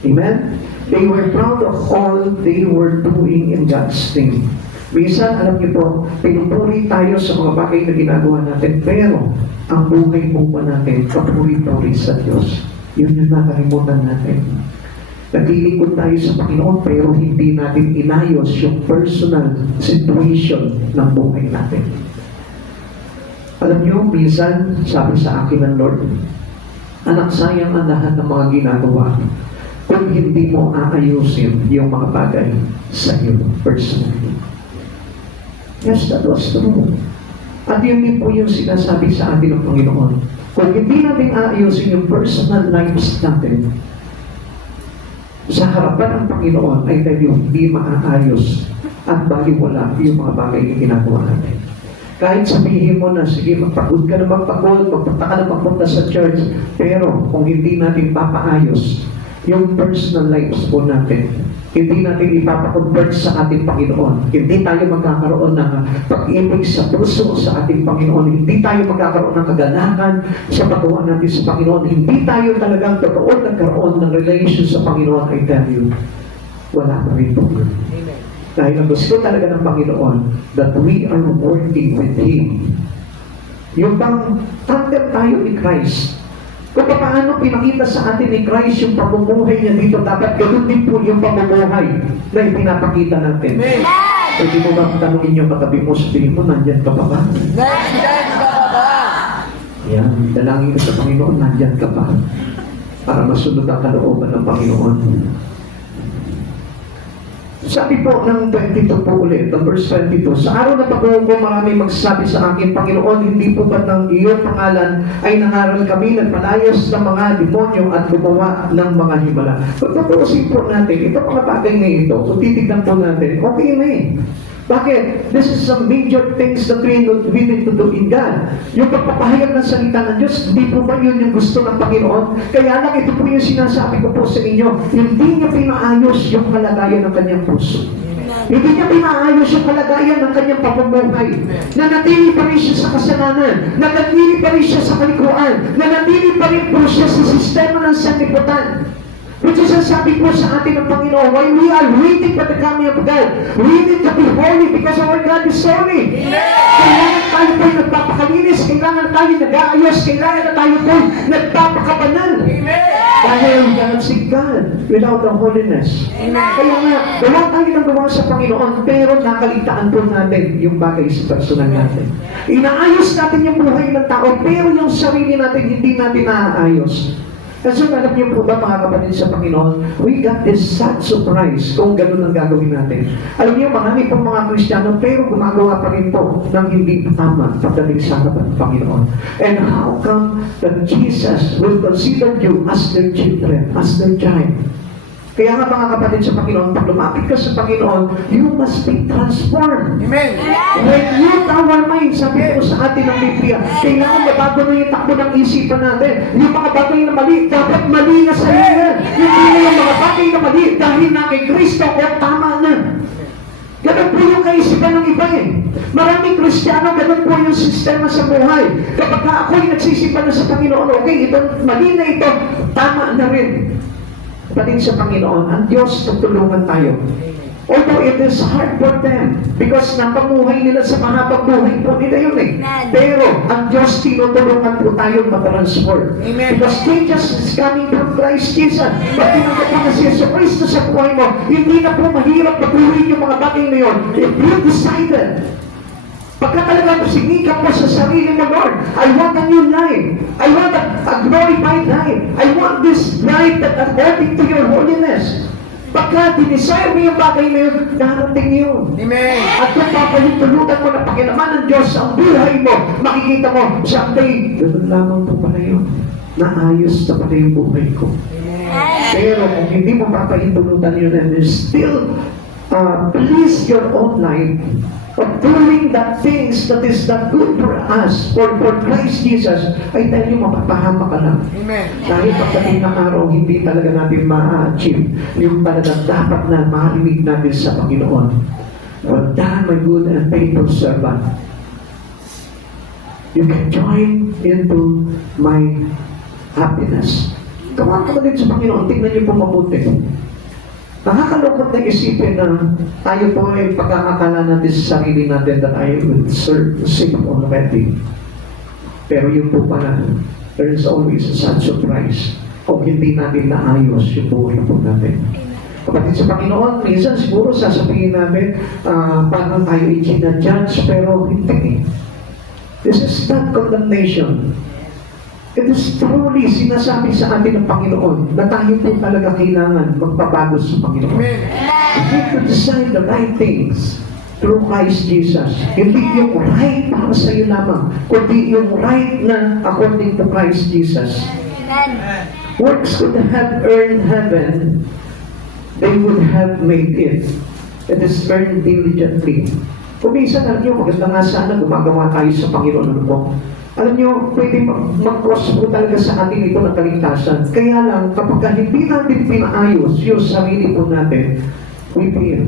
Amen? They were proud of all they were doing in God's name. Minsan, alam niyo po, pinupuri tayo sa mga bagay na ginagawa natin, pero ang buhay po ba natin, papuri-puri sa Diyos. Yun yung nakalimutan natin. Naglilingkod tayo sa Panginoon, pero hindi natin inayos yung personal situation ng buhay natin. Alam niyo, minsan, sabi sa akin ng Lord, anak, sayang ang lahat ng mga ginagawa kung hindi mo aayusin yung mga bagay sa iyo personally. Yes, that was true. At yun din po yung sinasabi sa atin ng Panginoon. Kung hindi natin aayusin yung personal lives natin, sa harapan ng Panginoon ay tayo hindi maaayos at baliwala yung mga bagay na ginagawa natin. Kahit sabihin mo na, sige, magpagod ka na magpagod, magpunta ka na magpunta sa church, pero kung hindi natin papaayos yung personal lives po natin, hindi natin ipapakonvert sa ating Panginoon, hindi tayo magkakaroon ng pag-ibig sa puso sa ating Panginoon, hindi tayo magkakaroon ng kagalakan sa paggawa natin sa Panginoon, hindi tayo talagang totoo nagkaroon ng relation sa Panginoon, I tell you, wala pa rin po. Dahil ang gusto talaga ng Panginoon that we are working with Him. Yung bang tandem tayo ni Christ. Kung paano pinakita sa atin ni Christ yung pamumuhay niya dito, dapat ganoon din po yung pamumuhay na ipinapakita natin. Pwede mo ba tanongin yung katabi mo, sabihin mo, nandyan ka pa ba? Nandyan ka ba? Yan, dalangin ka sa Panginoon, nandyan ka pa. Para masunod ang kalooban ng Panginoon. Sabi po ng 22 po ulit, ng verse 22, sa araw na pag-uwi ko, marami magsasabi sa akin, Panginoon, hindi po ba ng iyong pangalan ay nangaral kami, nagpalayas ng mga demonyo at gumawa ng mga himala. Pagpapausin po natin, ito mga bagay na ito, kung titignan po natin, okay na eh. Bakit? This is some major things that we need to do in God. Yung pagpapahayag ng salita ng Diyos, hindi po ba yun yung gusto ng Panginoon? Kaya lang, ito po yung sinasabi ko po sa inyo, hindi niya pinaayos yung kalagayan ng kanyang puso. Hindi niya pinaayos yung kalagayan ng kanyang pamumuhay. Nanatili pa rin siya sa kasalanan. Nanatili pa rin siya sa kalikuan. Nanatili pa rin po siya sa sistema ng sanlibutan. Which is ang sabi po sa atin ng Panginoon, while we are waiting for the coming of God, we need to be holy because our God is holy. Kailangan tayo po nagpapakalinis, kailangan tayo nag-aayos, kailangan na tayo po nagpapakabanal. Dahil we cannot see God without the holiness. Kaya nga, gawa tayo ng gawa sa Panginoon, pero nakaligtaan po natin yung bagay sa personal natin. Inaayos natin yung buhay ng tao, pero yung sarili natin, hindi natin naaayos. Kasi alam niyo po ba mga kapatid sa Panginoon, we got this sad surprise kung ganun ang gagawin natin. Alam niyo, marami pong mga Kristiyano pero gumagawa pa rin po ng hindi tama pagdating sa harapan ng Panginoon. And how come that Jesus will consider you as their children, as their child? Kaya nga mga kapatid sa Panginoon, pag lumapit ka sa Panginoon, you must be transformed. Amen. Renew our mind, sabi po sa atin ng Biblia. Kailangan mabago na yung takbo ng isipan natin. Yung mga bagay na mali, dapat mali na sa iyo. Hindi na yung mga bagay na mali, dahil na kay Kristo, o tama na. Ganun po yung kaisipan ng iba eh. Maraming Kristiyano, ganun po yung sistema sa buhay. Kapag ako'y nagsisipan na sa Panginoon, okay, ito, mali na ito, tama na rin. Kapatid sa Panginoon, ang Diyos tutulungan tayo. Although it is hard for them because napamuhay nila sa mahabang buhay po nila yun eh. Pero ang Diyos tinutulungan po tayong matransform. Amen. Because changes is coming from Christ Jesus. Pag tinanggap mo na si Yesu Cristo sa buhay mo, hindi na po mahirap patuloy yung mga bagay na yun. If you decided, pagka talagang sinikap mo sa sarili mo, Lord, I want a new life. I want a glorified life. I want this life that according to your holiness. Pagka dinesire mo yung bagay na yun, darating yun. Amen. At kung papalutulutan mo na pakinaman ng Diyos ang buhay mo, makikita mo, someday, ganun lamang po pala yun. Naayos na pala yung buhay ko. Pero kung hindi mo papahintulutan yun and you still please your own life of doing that things that is not good for us or for Christ Jesus, I tell you, mapapahama ka lang. Amen. Dahil pagdating ng araw, hindi talaga natin ma-achieve yung talagang dapat na marinig natin sa Panginoon. Well done, my good and faithful servant. You can join into my happiness. Gawa ka din sa Panginoon, tingnan niyo po mabuti. Nakakalungkot na isipin na tayo po ay pagkakakala natin sa sarili natin that I will serve the same already. Pero yun po pala, there is always a sad surprise kung hindi natin naayos yung buhay po natin. Kapatid sa Panginoon, minsan siguro sasabihin namin, paano tayo i-judge, pero hindi. This is not condemnation. It is truly sinasabi sa atin ng Panginoon na tayo po talaga kailangan magpabago sa Panginoon. Amen. We need to decide the right things through Christ Jesus. Hindi yung right para sa iyo lamang, kundi yung right na according to Christ Jesus. Works could have earned heaven, they would have made it. It is earned diligently. Kung minsan, alam nyo, maganda nga sana gumagawa tayo sa Panginoon. Ano po? Alam nyo, pwede mag-cross po talaga sa atin ito ng kaligtasan. Kaya lang, kapag hindi natin pinaayos yung sarili po natin, we fail.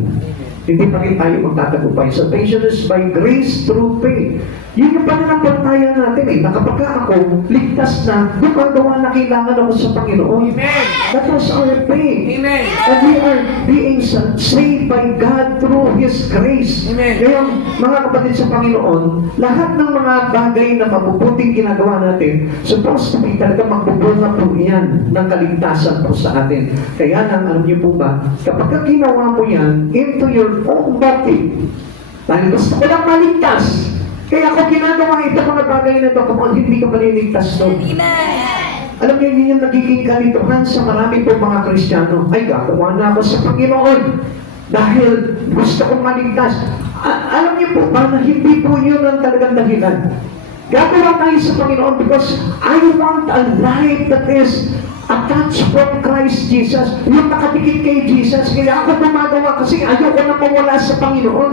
Hindi pa rin tayo magtatagumpay. Salvation is by grace through faith. Yun yung pananampalataya natin eh. Na kapag ako, ligtas na, gumagawa na kailangan ako sa Panginoon. Amen. That was our faith. Amen. And we are being saved by God through His grace. Amen. Kaya mga kapatid sa Panginoon, lahat ng mga bagay na mabubuting ginagawa natin, supposed to be talaga magbubunga po yan ng kaligtasan po sa atin. Kaya lang, alam niyo po ba, kapag ginawa mo yan into your own motive, dahil gusto ko lang maligtas, kaya ako ginagawa ito mga bagay na ito, kapag hindi ka maliligtas doon. Alam niyo, yun yung nagiging kalituhan sa marami po mga Kristiyano. Ay, gagawa na ako sa Panginoon dahil gusto kong maligtas. Alam niyo po ba na hindi po yun ang talagang dahilan. Gagawa tayo sa Panginoon because I want a life that is attached from Christ Jesus. Yung nakadikit kay Jesus. Kaya ako gumagawa kasi ayoko na mawala sa Panginoon.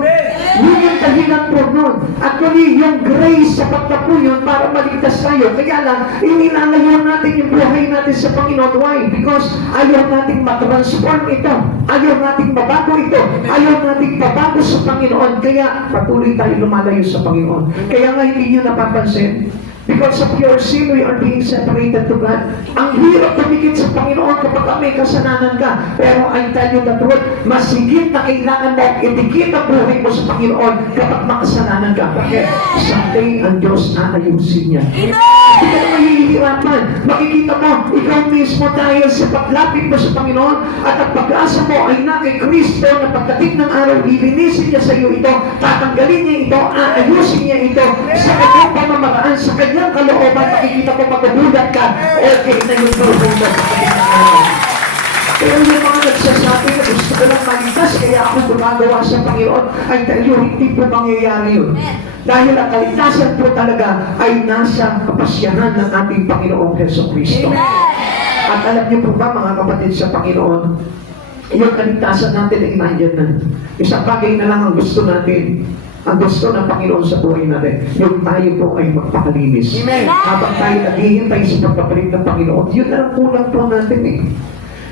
Yun yung dahilan po nun. Actually, yung grace, sapat na po yun para maligtas tayo. Kaya lang, inilalayo natin yung buhay natin sa Panginoon. Why? Because ayaw nating matransform ito. Ayaw nating mabago ito. Ayaw nating mabago sa Panginoon. Kaya patuloy tayo lumalayo sa Panginoon. Kaya nga hindi nyo napapansin, because of your sin, we are being separated to God. Ang hirap tumikit sa Panginoon kapag may kasalanan ka. Pero I tell you the truth, mas higit na kailangan mo idikit ang buhay mo sa Panginoon kapag makasalanan ka. Bakit? Someday, ang Diyos aayusin niya. Hindi ka na mahihirapan. Makikita mo, ikaw mismo dahil sa paglapit mo sa Panginoon at ang pag-asa mo ay na kay Kristo na pagdating ng araw, ilinisin niya sa iyo ito, tatanggalin niya ito, aayusin niya ito sa kanyang pamamaraan, sa kanyang kalooban, makikita ko magbubulat ka, okay na yung buhay mo sa Panginoon. Pero yung mga nagsasabi na gusto ko lang maligtas, kaya ako gumagawa sa Panginoon, ay dahil hindi po mangyayari yun. Dahil ang kaligtasan po talaga ay nasa kapasyahan ng ating Panginoong Heso Kristo. At alam niyo po ba mga kapatid sa Panginoon, yung kaligtasan natin ay nandiyan na. Isang bagay na lang ang gusto natin. Ang gusto ng Panginoon sa buhay natin, yung tayo po ay magpakalinis. Amen. Habang tayo naghihintay sa pagpapalit ng Panginoon, yun na ang kulang po natin eh.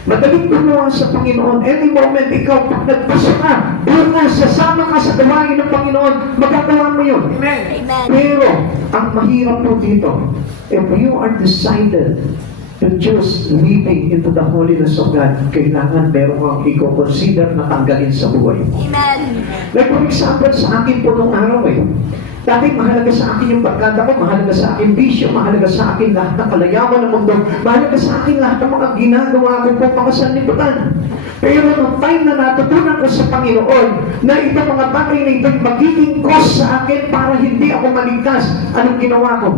Madaling gumawa sa Panginoon. Any moment ikaw, pag nagpasa ka, bunga, sasama ka sa gawain ng Panginoon, magagawa mo yun. Amen. Pero, ang mahirap po dito, if you are decided to choose living into the holiness of God, kailangan meron kang i-consider na tanggalin sa buhay. Amen. Like for example, sa akin po nung araw dati mahalaga sa akin yung barkada ko, mahalaga sa akin bisyo, mahalaga sa akin lahat ng kalayawan ng mundo, mahalaga sa akin lahat ng mga ginagawa ko po mga sanlibutan. Pero nung time na natutunan ko sa Panginoon na itong mga bagay na ito'y magiging cost sa akin para hindi ako maligtas, anong ginawa ko?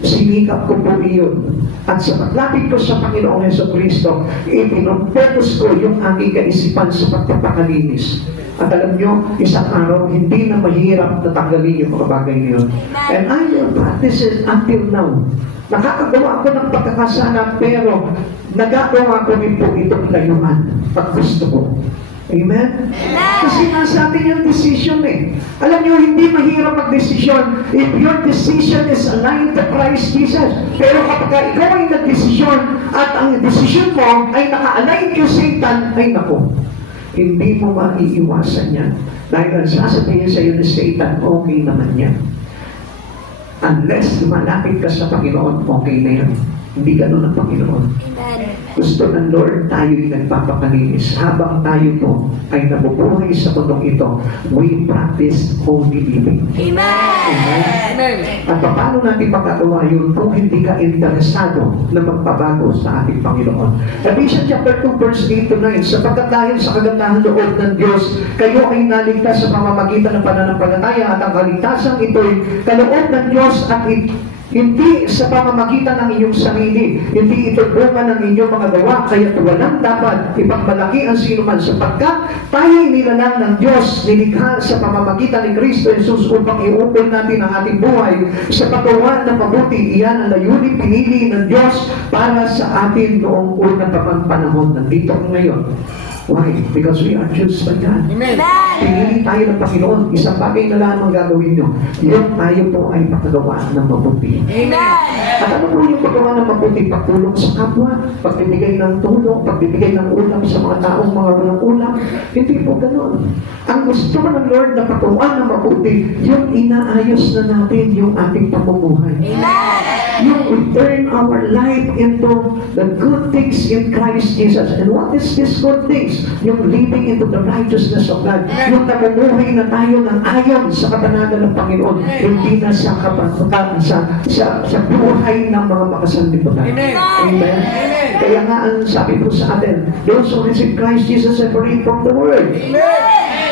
Sinikap ko po iyon. At sa paglapit ko sa Panginoong Jesucristo, ipinopos ko yung aking kaisipan sa pagpapakalinis. At alam nyo, isang araw, hindi na mahirap na tanggalin yung mga bagay niyon. And I will practice it until now. Nakakagawa ako ng pagkakasala, pero nagagawa ko rin po itong layuan pag gusto ko. Amen? Kasi nasa atin yung decision Alam nyo, hindi mahirap mag-desisyon if your decision is aligned to Christ Jesus. Pero kapag ikaw ay nag-desisyon at ang decision mo ay naka-align kay Satan, ay nako, hindi mo maiiwasan yan. Dahil ang sasabihin sa iyo ni Satan, okay naman yan. Unless malapit ka sa Panginoon, okay na yan. Hindi ganun ang Panginoon. Amen. Gusto ng Lord tayo'y nagpapakalinis. Habang tayo po ay nabubuhay sa mundong ito, we practice holy living. Amen. Amen. At paano natin magagawa yun kung hindi ka interesado na magpabago sa ating Panginoon? Ephesians chapter 2 verse 8 to 9, sapagkat dahil sa kagandahan loob ng Diyos, kayo ay naligtas sa pamamagitan ng pananampalataya at ang kaligtasan ito'y kaloob ng Diyos at hindi sa pamamagitan ng inyong sarili, hindi ito bunga ng inyong mga gawa, kaya walang dapat ipagmalaki ang sinuman sapagkat tayo'y nilalang ng Diyos, nilikha sa pamamagitan ni Kristo Jesus upang iupol natin ang ating buhay sa pagawa ng mabuti. Iyan ang layunin pinili ng Diyos para sa atin noong unang panahon. Nandito ngayon. Why? Because we are chosen by God. Amen. Pinili tayo ng Panginoon. Isang bagay na lamang gagawin nyo. Yung tayo po ay paggawa ng mabuti. Amen. At ano po yung paggawa ng mabuti? Pagtulong sa kapwa, pagbibigay ng tulong, pagbibigay ng ulam sa mga taong mga walang ulam. Hindi po ganun. Ang gusto ng Lord na paggawa ng mabuti, yung inaayos na natin yung ating pamumuhay. Amen. Yung we turn our life into the good things in Christ Jesus. And what is this good things? Yung living into the righteousness of God. Yung namumuhay na tayo ng ayon sa kabanalan ng Panginoon. Hindi na sa buhay ng mga makasanlibutan. Amen. Amen. Kaya nga ang sabi po sa atin, those who receive Christ Jesus separate from the world.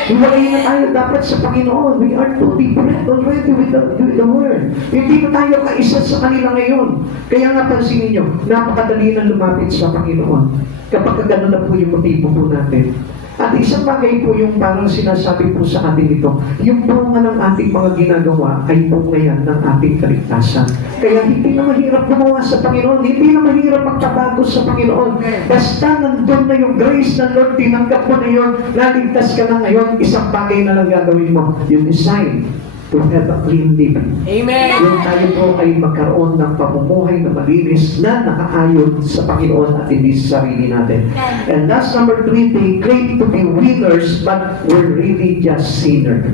Hiwalay na tayo dapat sa Panginoon. We are to be blessed already with the Word. Hindi na tayo kaisa sa kanila ngayon. Kaya nga pansinin nyo, napakadali na lumapit sa Panginoon. Kapag gano'n na po yung motibo po natin. At isang bagay po yung parang sinasabi po sa atin ito, yung bunga ng ating mga ginagawa ay bunga yan ng ating kaligtasan. Kaya hindi na mahirap gumawa sa Panginoon, hindi na mahirap magtabago sa Panginoon. Basta nandun na yung grace ng Lord, tinanggap mo na yun, naligtas ka na ngayon, isang bagay na lang gagawin mo, yung decide to have a clean living. Amen. Yung tayo po ay magkaroon ng pamumuhay na malinis na nakaayon sa Panginoon at hindi sa sarili natin. And that's number 3, they claim to be winners but we're really just sinners.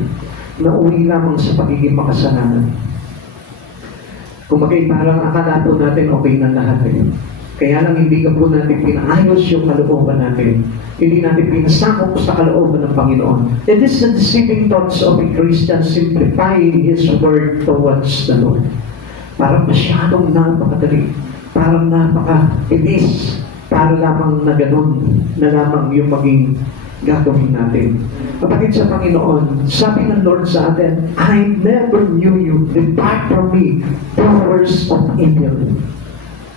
Nauwi lamang sa pagiging makasalanan. Kung parang akala po natin okay na lahat Kaya lang hindi ka po natin pinaayos yung kalooban natin. Hindi natin pinasakop sa kalooban ng Panginoon. It is the deceiving thoughts of a Christian simplifying His word towards the Lord. Parang masyadong napakadali. Parang napaka-ibis. Para lamang na ganun na lamang yung maging gagawin natin. Kapatid sa Panginoon, sabi ng Lord sa atin, I never knew you. Depart from me, doers of evil.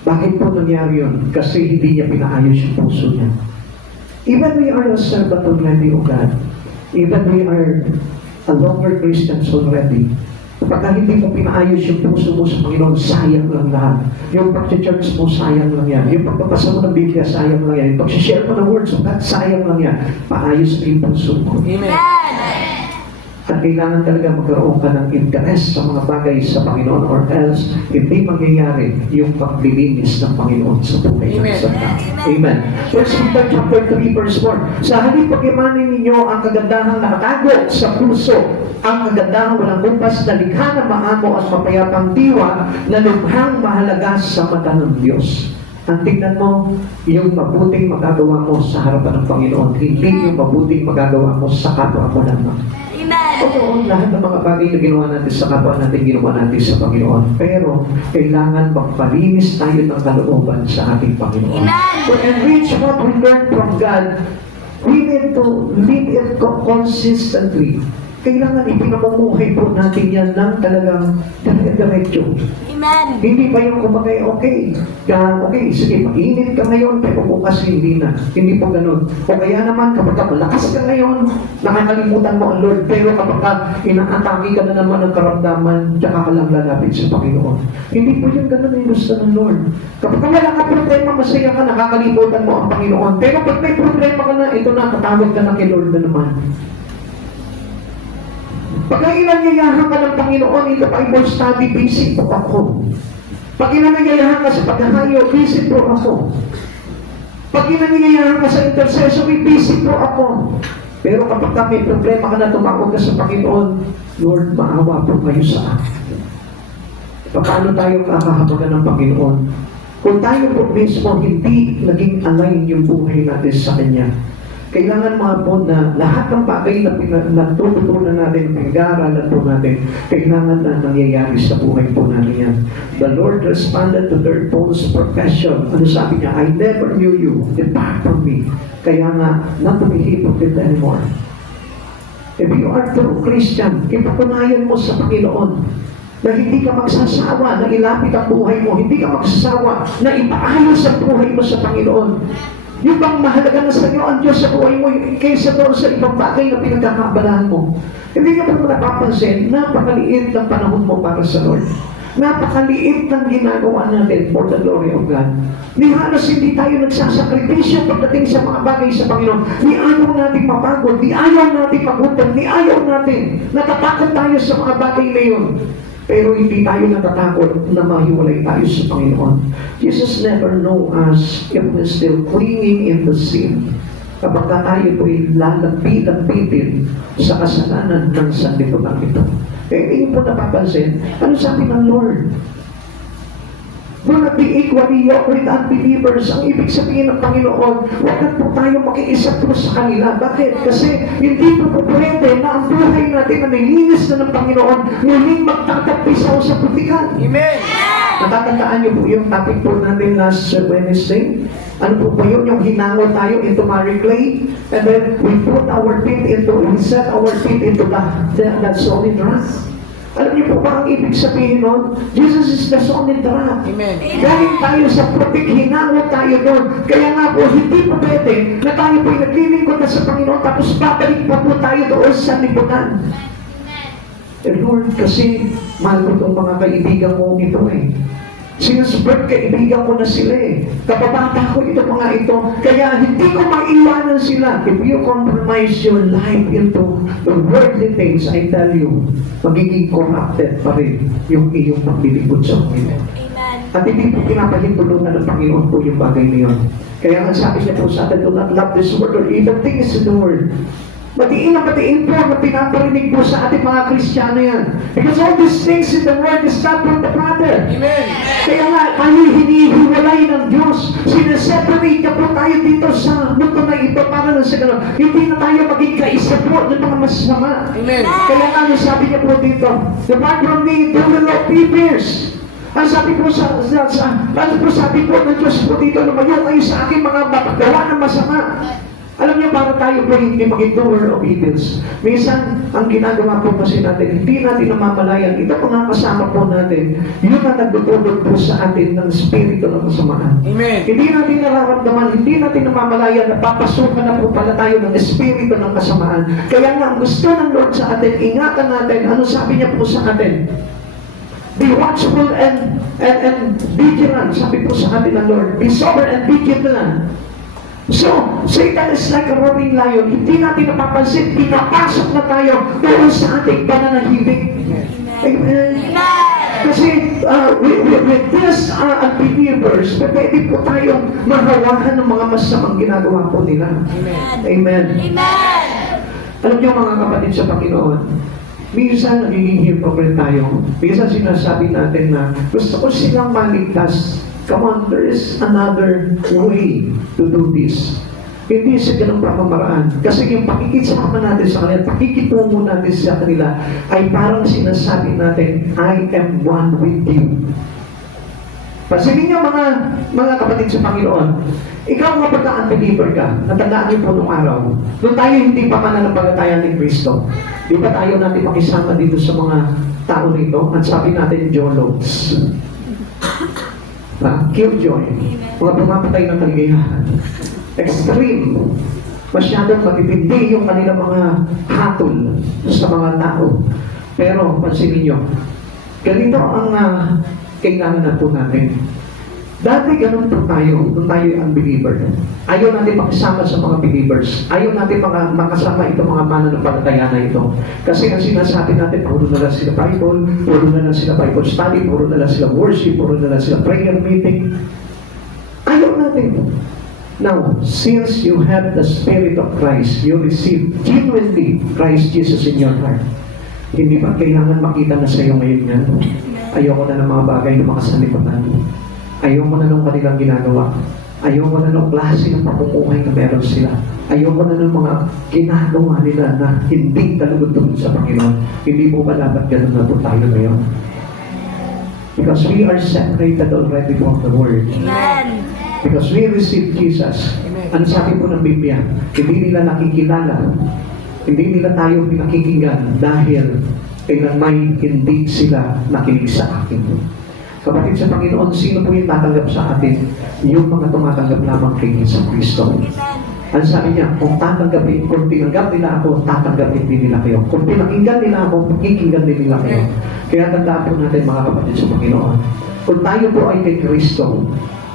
Bakit po nangyari yun? Kasi hindi niya pinaayos yung puso niya. Even we are a servant already of God. Even we are a longer Christians already. Kapag hindi mo pinaayos yung puso mo sa Panginoon, sayang lang lahat. Yung pag-church mo, sayang lang yan. Yung pagpapasa mo ng Biblia, sayang lang yan. Yung pag-share mo ng words of God, sayang lang yan. Paayos mo yung puso mo. Amen. At kailangan talaga magkaroon ka ng interest sa mga bagay sa Panginoon or else hindi mangyayari yung paglilinis ng Panginoon sa buhay ng isang tao. Amen. 1 Peter chapter 3 verse 4. Sa halip pag-imanin ninyo ang kagandahang nakatago sa puso, ang kagandahang walang kumpas na likha na maamo at mapayapang diwa na lubhang mahalaga sa mata ng Diyos. ang tingnan mo, yung mabuting magagawa mo sa harapan ng Panginoon, hindi yung mabuting magagawa mo sa kapwa mo lamang. Amen. Oo, lahat ng mga bagay na ginawa natin sa kapwa natin, ginawa natin sa Panginoon. Pero, kailangan magpalinis tayo ng kalooban sa ating Panginoon. Amen. To enrich what we learn from God, we need to live it consistently. Kailangan ipinamumuhay po natin yan ng talagang dire-diretso. Amen. Hindi ba yung kumbaga, okay, sige, mag-init ka ngayon, pero bukas hindi na. Hindi po ganun. O kaya naman, kapag malakas ka ngayon, nakakalimutan mo ang Lord, pero kapag inaatake ka na naman ng karamdaman, tsaka ka lang lalapit sa Panginoon. Hindi po yung ganun yung gusto ng Lord. Kapag wala ka problema, masaya ka, nakakalimutan mo ang Panginoon. Pero pag may problema ka na, ito na, katawag ka na kay Lord na naman. Pag inanyayahan ka ng Panginoon in the Bible study, busy po ako. Pag inanyayahan ka sa paghahayo, busy po ako. Pag inanyayahan ka sa intercessory, busy po ako. Pero kapag may problema ka na, tumawag ka sa Panginoon, Lord, maawa po kayo sa akin. Paano tayo kakahabagan ng Panginoon? Kung tayo po mismo hindi naging align yung buhay natin sa Kanya, kailangan mga po na lahat ng bagay na natututunan natin, pinag-aaralan po natin, kailangan na nangyayari sa buhay po natin yan. The Lord responded to their false profession. Ano sabi niya? I never knew you. Depart from me. Kaya nga, not to be hypocrite anymore. If you are true Christian, ipatunayan mo sa Panginoon na hindi ka magsasawa na ilapit ang buhay mo, hindi ka magsasawa na ipaayos ang buhay mo sa Panginoon. Yung bang mahalaga na sa iyo ang Diyos sa buhay mo kaysa doon sa ibang bagay na pinagkakabalahan mo. Hindi ka pa napapansin, napakaliit ng panahon mo para sa Lord. Napakaliit ng ginagawa natin for the glory of God. Ni halos hindi tayo nagsasakripisyo pagdating sa mga bagay sa Panginoon. Ni ayaw natin mapagod, ni ayaw natin magutom, ni ayaw natin. Natatakot tayo sa mga bagay na yun. Pero hindi tayo natatakot na mahiwalay tayo sa Panginoon. Jesus never know us if we're still clinging in the sin. Kapag tayo po'y lalapit-lapitin sa kasalanan ng sanlibutan ito. Kaya hindi po napapansin, ano sabi ng Lord? Do not be equally yoked with unbelievers. Ang ibig sabihin ng Panginoon, huwag na po tayo makiisa po sa kanila. Bakit? Kasi hindi po pwede na ang buhay natin na nilinis na ng Panginoon muling magtatagpisaw sa putikan. Amen. Natatandaan niyo po yung topic po natin last Wednesday? Ano po yun? Yung hinangon tayo into Marie Clay, and then we set our feet into that solid rock. Alam niyo po ba ang ibig sabihin nun? Jesus is the solid rock. Amen. Galing tayo sa putik, hinangon tayo doon. Kaya nga po, hindi po pwede na tayo po'y naglilingkod na sa Panginoon tapos babalik pa po tayo doon sa lipunan. Lord, kasi mahal ko itong mga kaibigan ko ito eh. Sinusubert kaibigan ko na sila eh. Kapabata ko ito mga ito. Kaya hindi ko maiwanan sila. If you compromise your life into the worldly things, I tell you, magiging corrupted pa rin yung iyong paglilingkod sa Panginoon. Amen. At hindi po pinapahintulunan ng Panginoon po yung bagay na yun. Kaya nga sabi niya po sa atin, do not love this world or evil things in the world. Batiin na batiin po na pinaparinig po sa ating mga Kristiyano yan. Because all these things in the world is not from the Father. Amen. Kaya nga, tayo hinihiwalay ng Diyos. Sineseparate na po tayo dito sa mundo na ito para na sa gano'n. Hindi na tayo maging kaisa po ng mga masama. Amen. Kaya nga, sabi niya po dito, depart from me, do the Lord be fierce. Ang sabi po sabi po ng Diyos po dito, lumayo kayo sa aking mga gawa ng masama. Alam niyo, para tayo po hindi maging doer of evils. Minsan, ang ginagawa po kasi natin, hindi natin namamalayan. Ito po nga kasama po natin, yun ang nagdudulot po sa atin ng spirito ng kasamaan. Amen. Hindi natin nararamdaman, hindi natin namamalayan na papasukan na po pala tayo ng espiritu ng kasamaan. Kaya nga, ang gusto ng Lord sa atin, ingatan natin, ano sabi niya po sa atin? Be watchful and vigilant. Sabi po sa atin ng Lord, be sober and vigilant. So, Satan is like a roaring lion. Hindi natin napapansin, pinapasok na tayo doon sa ating pananahimik. Amen. Kasi with this unbelievers, pwede po tayong mahawahan ng mga masamang ginagawa po nila. Amen. Amen. Alam niyo mga kapatid sa Panginoon, minsan nagiging hypocrite tayo. Minsan sinasabi natin na gusto ko silang maligtas. Come on, there is another way to do this. Hindi sa ganang pamamaraan. Kasi yung pakikisama natin sa kanila, pakikitungo natin sa kanila, ay parang sinasabi natin, I am one with you. Pansinin niyo mga kapatid sa Panginoon, ikaw nga pagka-unbeliever ka, natandaan niyo po nung araw, nung tayo hindi pa mananampalataya ni Kristo, di ba tayo natin makisama dito sa mga tao rito? At sabi natin, Jologs. Killjoy. Mga pumapatay ng kaligayahan. Extreme. Masyadong matitindi yung kanilang mga hatol sa mga tao. Pero, pansinin nyo, ganito ang kailangan na po natin. Dati ganun po tayo, nung tayo ay unbeliever. Ayaw natin makisama sa mga believers. Ayaw natin makasama itong mga mananampalataya na ito. Kasi ang sinasabi natin, puro na lang sila Bible, puro na lang sila Bible study, puro na lang sila worship, puro na lang sila prayer meeting. Ayaw natin. Now, since you have the Spirit of Christ, you receive genuinely Christ Jesus in your heart. Hindi ba kailangan makita na sa iyo ngayon yan? Ayoko na ng mga bagay na makasalimutan. Ayoko na ng kanilang ginagawa. Ayoko na ng klase ng pamumuhay na meron sila. Ayoko na ng mga ginagawa nila na hindi talugod-tugod sa Panginoon. Hindi po ba dapat ganun na po tayo ngayon? Because we are separated already from the Word. Amen. Because we receive Jesus. Ano sabi po ng Biblia? Hindi nila nakikilala. Hindi nila tayo pinakikinggan dahil kailanman hindi sila nakinig sa akin. Kapatid sa Panginoon, sino po yung tatanggap sa atin? Yung mga tumatanggap lamang kay Jesus Kristo. Ano sabi niya? Kung tinanggap nila ako, tatanggapin din nila kayo. Kung pinakinggan nila ako, pakikinggan din nila kayo. Kaya tandaan po natin mga kapatid sa Panginoon. Kung tayo po ay kay Kristo,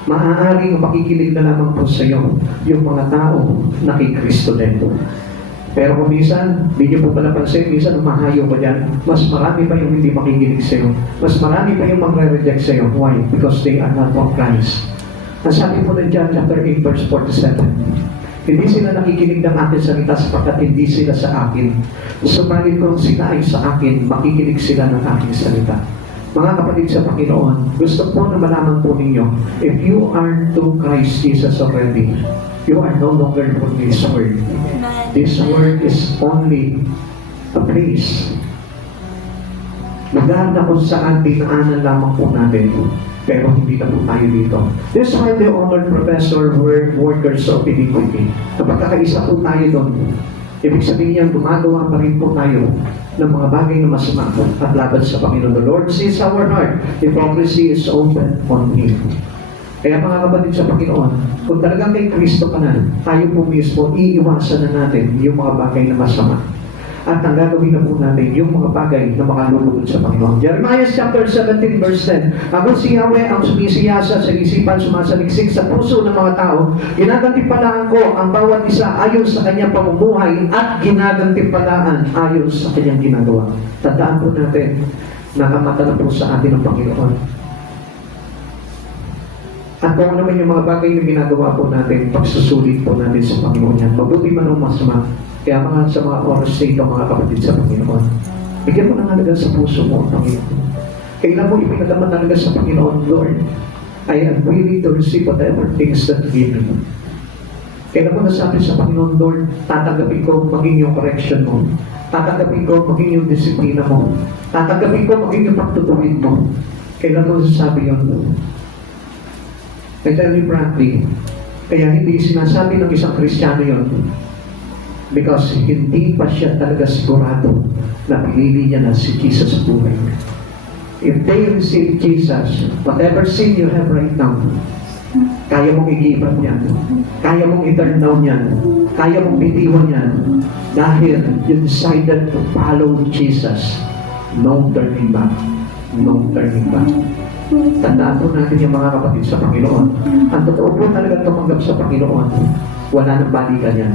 maaaring makikinig na lamang po sa iyo yung mga tao na kay Kristo din. Pero kung minsan, hindi niyo po pa napansin, minsan umahayo ko dyan, mas marami pa yung hindi makikinig sa iyo. Mas marami pa yung magre-reject sa iyo. Why? Because they are not of Christ. Ang sabi po ng John chapter 8 verse 47, hindi sila nakikinig ng aking salita sapagkat hindi sila sa akin. Subalit kung sila ay sa akin, makikinig sila ng aking salita. Mga kapatid sa Panginoon, gusto po na malaman po ninyo, if you are to Christ Jesus already, you are no longer for this word. This word is only a place. Lugar na kung saan dinaanan lamang po natin, pero hindi na po tayo dito. That's why the honored professor were workers of iniquity. Kapag kakaisa po tayo doon, ibig sabihin niyan, gumagawa pa rin po tayo ng mga bagay na masama at laban sa Panginoon. The Lord sees our heart. Hypocrisy is open on Him. Kaya mga kapatid sa Panginoon, kung talagang kay Kristo ka na, tayo po mismo, iiwasan na natin yung mga bagay na masama. At ang gagawin na po natin yung mga bagay na makalulugod sa Panginoon. Jeremiah chapter 17 verse 10, ako si Yahweh ang sumisiyasa sa isipan, sumasaliksik sa puso ng mga tao. Ginagantimpalaan ko ang bawat isa ayon sa kanyang pamumuhay at ginagantimpalaan ayon sa kanyang ginagawa. Tandaan po natin, nakamata na po sa atin ang Panginoon. At kung naman yung mga bagay na ginagawa po natin, pagsusulit po natin sa Panginoon yan, mabuti man o masama. Kaya mga sa mga oras na ito, mga kapatid sa Panginoon, bigyan mo ng halaga sa puso mo, Panginoon. Kailan mo ipinagaman talaga sa Panginoon, Lord, I am willing to receive whatever things that you give me. Kailan mo nasabi sa Panginoon, Lord, tatanggapin ko maging yung correction mo. Tatanggapin ko maging yung disiplina mo. Tatanggapin ko maging yung pagtutuwid mo. Kailan mo nasasabi yun, Lord? I tell you frankly, kaya hindi sinasabi ng isang Kristiyano yun because hindi pa siya talaga sigurado na pinili niya na si Jesus sa buhay. If they receive Jesus, whatever sin you have right now, kaya mong i-give up yan, kaya mong i-turn down yan, kaya mong bitiwan yan, dahil you decided to follow Jesus. No turning back. No turning back. Tandaan po natin yung mga kapatid sa Panginoon. Ang totoo po talaga tumanggap sa Panginoon, wala nang balikan yan.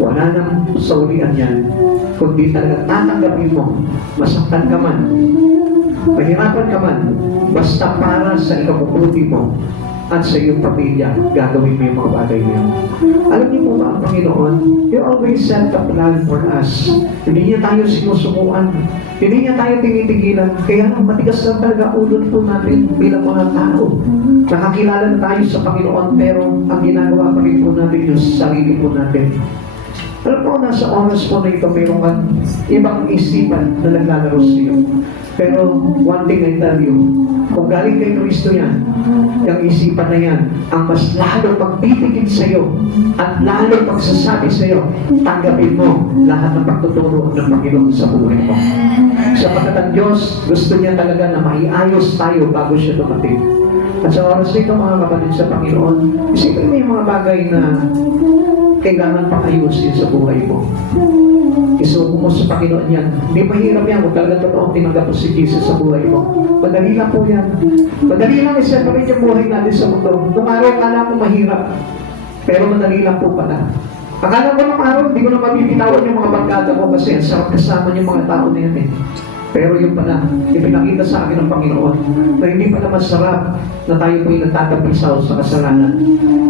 Wala nang saulian yan. Kundi talaga tatanggapin mo, masaktan ka man, mahirapan ka man, basta para sa ikabubuti mo at sa iyong pamilya, gagawin mo yung mga bagay na yun. Alam niyo po ba ang Panginoon, He always set a plan for us. Hindi niya tayo sinusukuan. Hindi niya tayo tinitigilan. Kaya matigas lang talaga ulot po natin bilang mga tao. Nakakilala na tayo sa Panginoon, pero ang ginagawa pa rin po natin yung sarili po natin. Alam po, nasa oras po na ito, mayroong kang ibang isipan na naglalaro sa iyo. Pero one thing I tell you, kung galing kay Kristo yan, yung isipan na yan, ang mas lalo magpipigil sa iyo at lalo magsasabi sa iyo, tanggapin mo lahat ng pagtuturo ng Panginoon sa buhay mo. Sapagkat ang Diyos, gusto niya talaga na maiayos tayo bago siya dumating. At sa oras nito, mga kapatid sa Panginoon, isipin mo yung mga bagay na kailangan pang ayusin sa buhay mo. Isuko mo sa Panginoon yan. Hindi mahirap yan kung talaga totoo tinanggap mo si Jesus sa buhay mo. Madali lang po yan. Madali lang i-separate yung buhay natin sa mundo. Nung araw, akala mo mahirap. Pero madali lang po pala. Akala ko nung araw, hindi ko na mabibitawan yung mga barkada ko kasi ang sarap kasama yung mga tao na yan eh. Pero yun pala, ipinakita sa akin ng Panginoon na hindi pala masarap na tayo po'y nagtatapisaw sa kasalanan.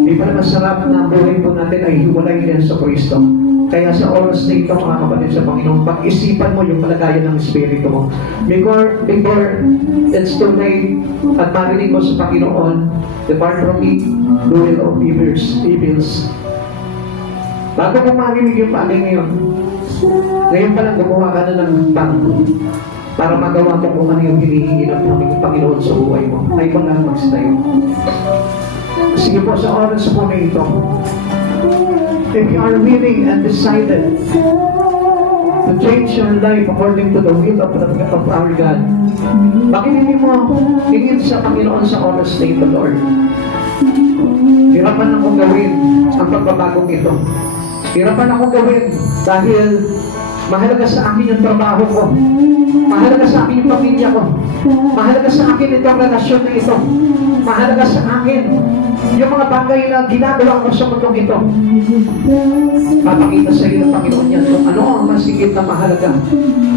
Hindi pala masarap na ang buhay po natin ay hiwalay din sa Kristo. Kaya sa oras na ito, mga kapatid sa Panginoon, pag-isipan mo yung palagayan ng Espiritu mo. Before it's too late at marinig mo sa Panginoon, depart from me, doing of evils. Bago mo marinig yung bagay ngayon, ngayon pa lang gumawa ka na ng bangko para magawa mo kung ano yung hinihingi ng Panginoon sa buhay mo. Ay kung lang magstayo. Sige po, sa oras po na ito, if you are willing and decided to change your life according to the will of our God, bakit hindi mo hingin sa Panginoon sa oras na ito, Lord? Hirapan akong gawin ang pagbabagong ito. Hirapan akong gawin dahil mahalaga sa akin yung trabaho ko. Mahalaga sa akin yung pamilya ko. Mahalaga sa akin itong relasyon na ito. Mahalaga sa akin yung mga bagay na ginagawa ko sa mundong ito. Papakita sa iyo ng Panginoon yan kung ano ang masigit na mahalaga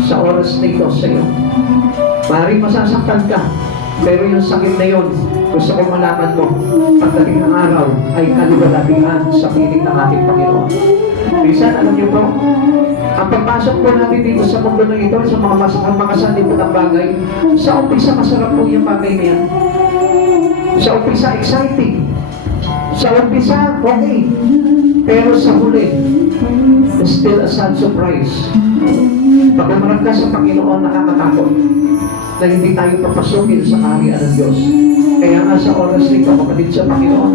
sa oras na ito sa iyo. Maaaring masasaktan ka, pero yung sakit na yun, gusto kong malaman mo, pagdating ng araw ay kaluwalhatian sa piling ng ating Panginoon. Minsan, alam niyo po, ang pagpasok po natin dito sa mundo na ito, sa mga makasalipot ng bagay, sa umpisa masarap po yung bagay na yan. Sa umpisa, exciting. Sa umpisa, okay. Pero sa huli, still a sad surprise. Pag umarap ka sa Panginoon, nakakatakot na hindi tayo papasukin sa kaharian ng Diyos. Kaya nga sa oras nito, kapatid sa Panginoon,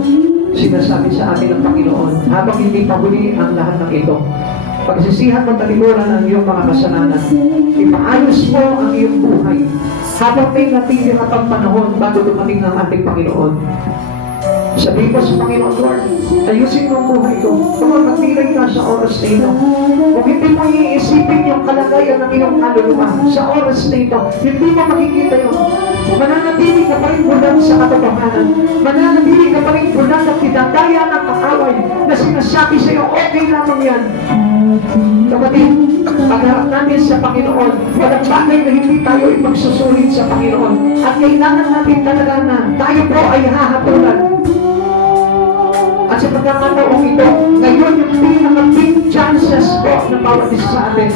sinasabi sa atin ng Panginoon, habang hindi pa huli ang lahat ng ito, pagsisihan mo talikuran ang iyong mga kasalanan, ipaayos mo ang iyong buhay, habang may natili ka pang panahon bago dumating ang ating Panginoon. Sabihin ko sa Panginoon, Lord, ayusin mo ang buhay ko. Kung magpilay ka sa oras na ito, kung hindi mo iisipin yung kalagayan ng iyong kaluluwa sa oras na ito, hindi mo makikita yun. Mananatili ka pa rin bulan sa katotohanan. Mananatili ka pa rin bulan na pinagdaya ng kakaway na sinasabi sa iyo, okay lamang yan. Kapatid, pagharap natin sa Panginoon, walang bagay na hindi tayo ipagsusulit sa Panginoon. At kailangan natin talaga na tayo po ay hahatulan. At sa pagkakataong ito, ngayon yung pinaka-big chances po ng bawat isa sa atin.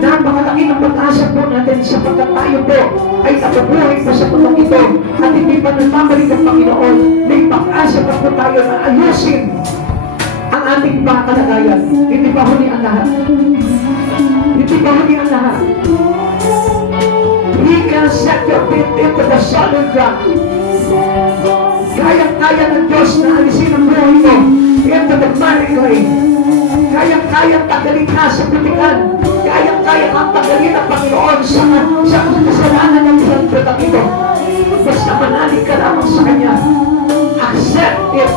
Napakalaki ng pag-asa po natin sapagkat tayo po ay nabubuhay pa sa putong ito at hindi pa nagmamalik ang Panginoon. May pag-asa pa po tayo na ayusin ang ating mga kalagayan. Hindi pa huli ang lahat. Hindi pa huli ang lahat. He can set your feet into the solid ground. Kayang-kaya ng Diyos na alisin ang buhay mo into the marriage. Kayang-kaya tagalin ka sa pitikan. Kayang-kaya ang tagalin ang Panginoon sa kasalanan ng sandatang ito. Basta manalig ka lamang sa Kanya. Accept it.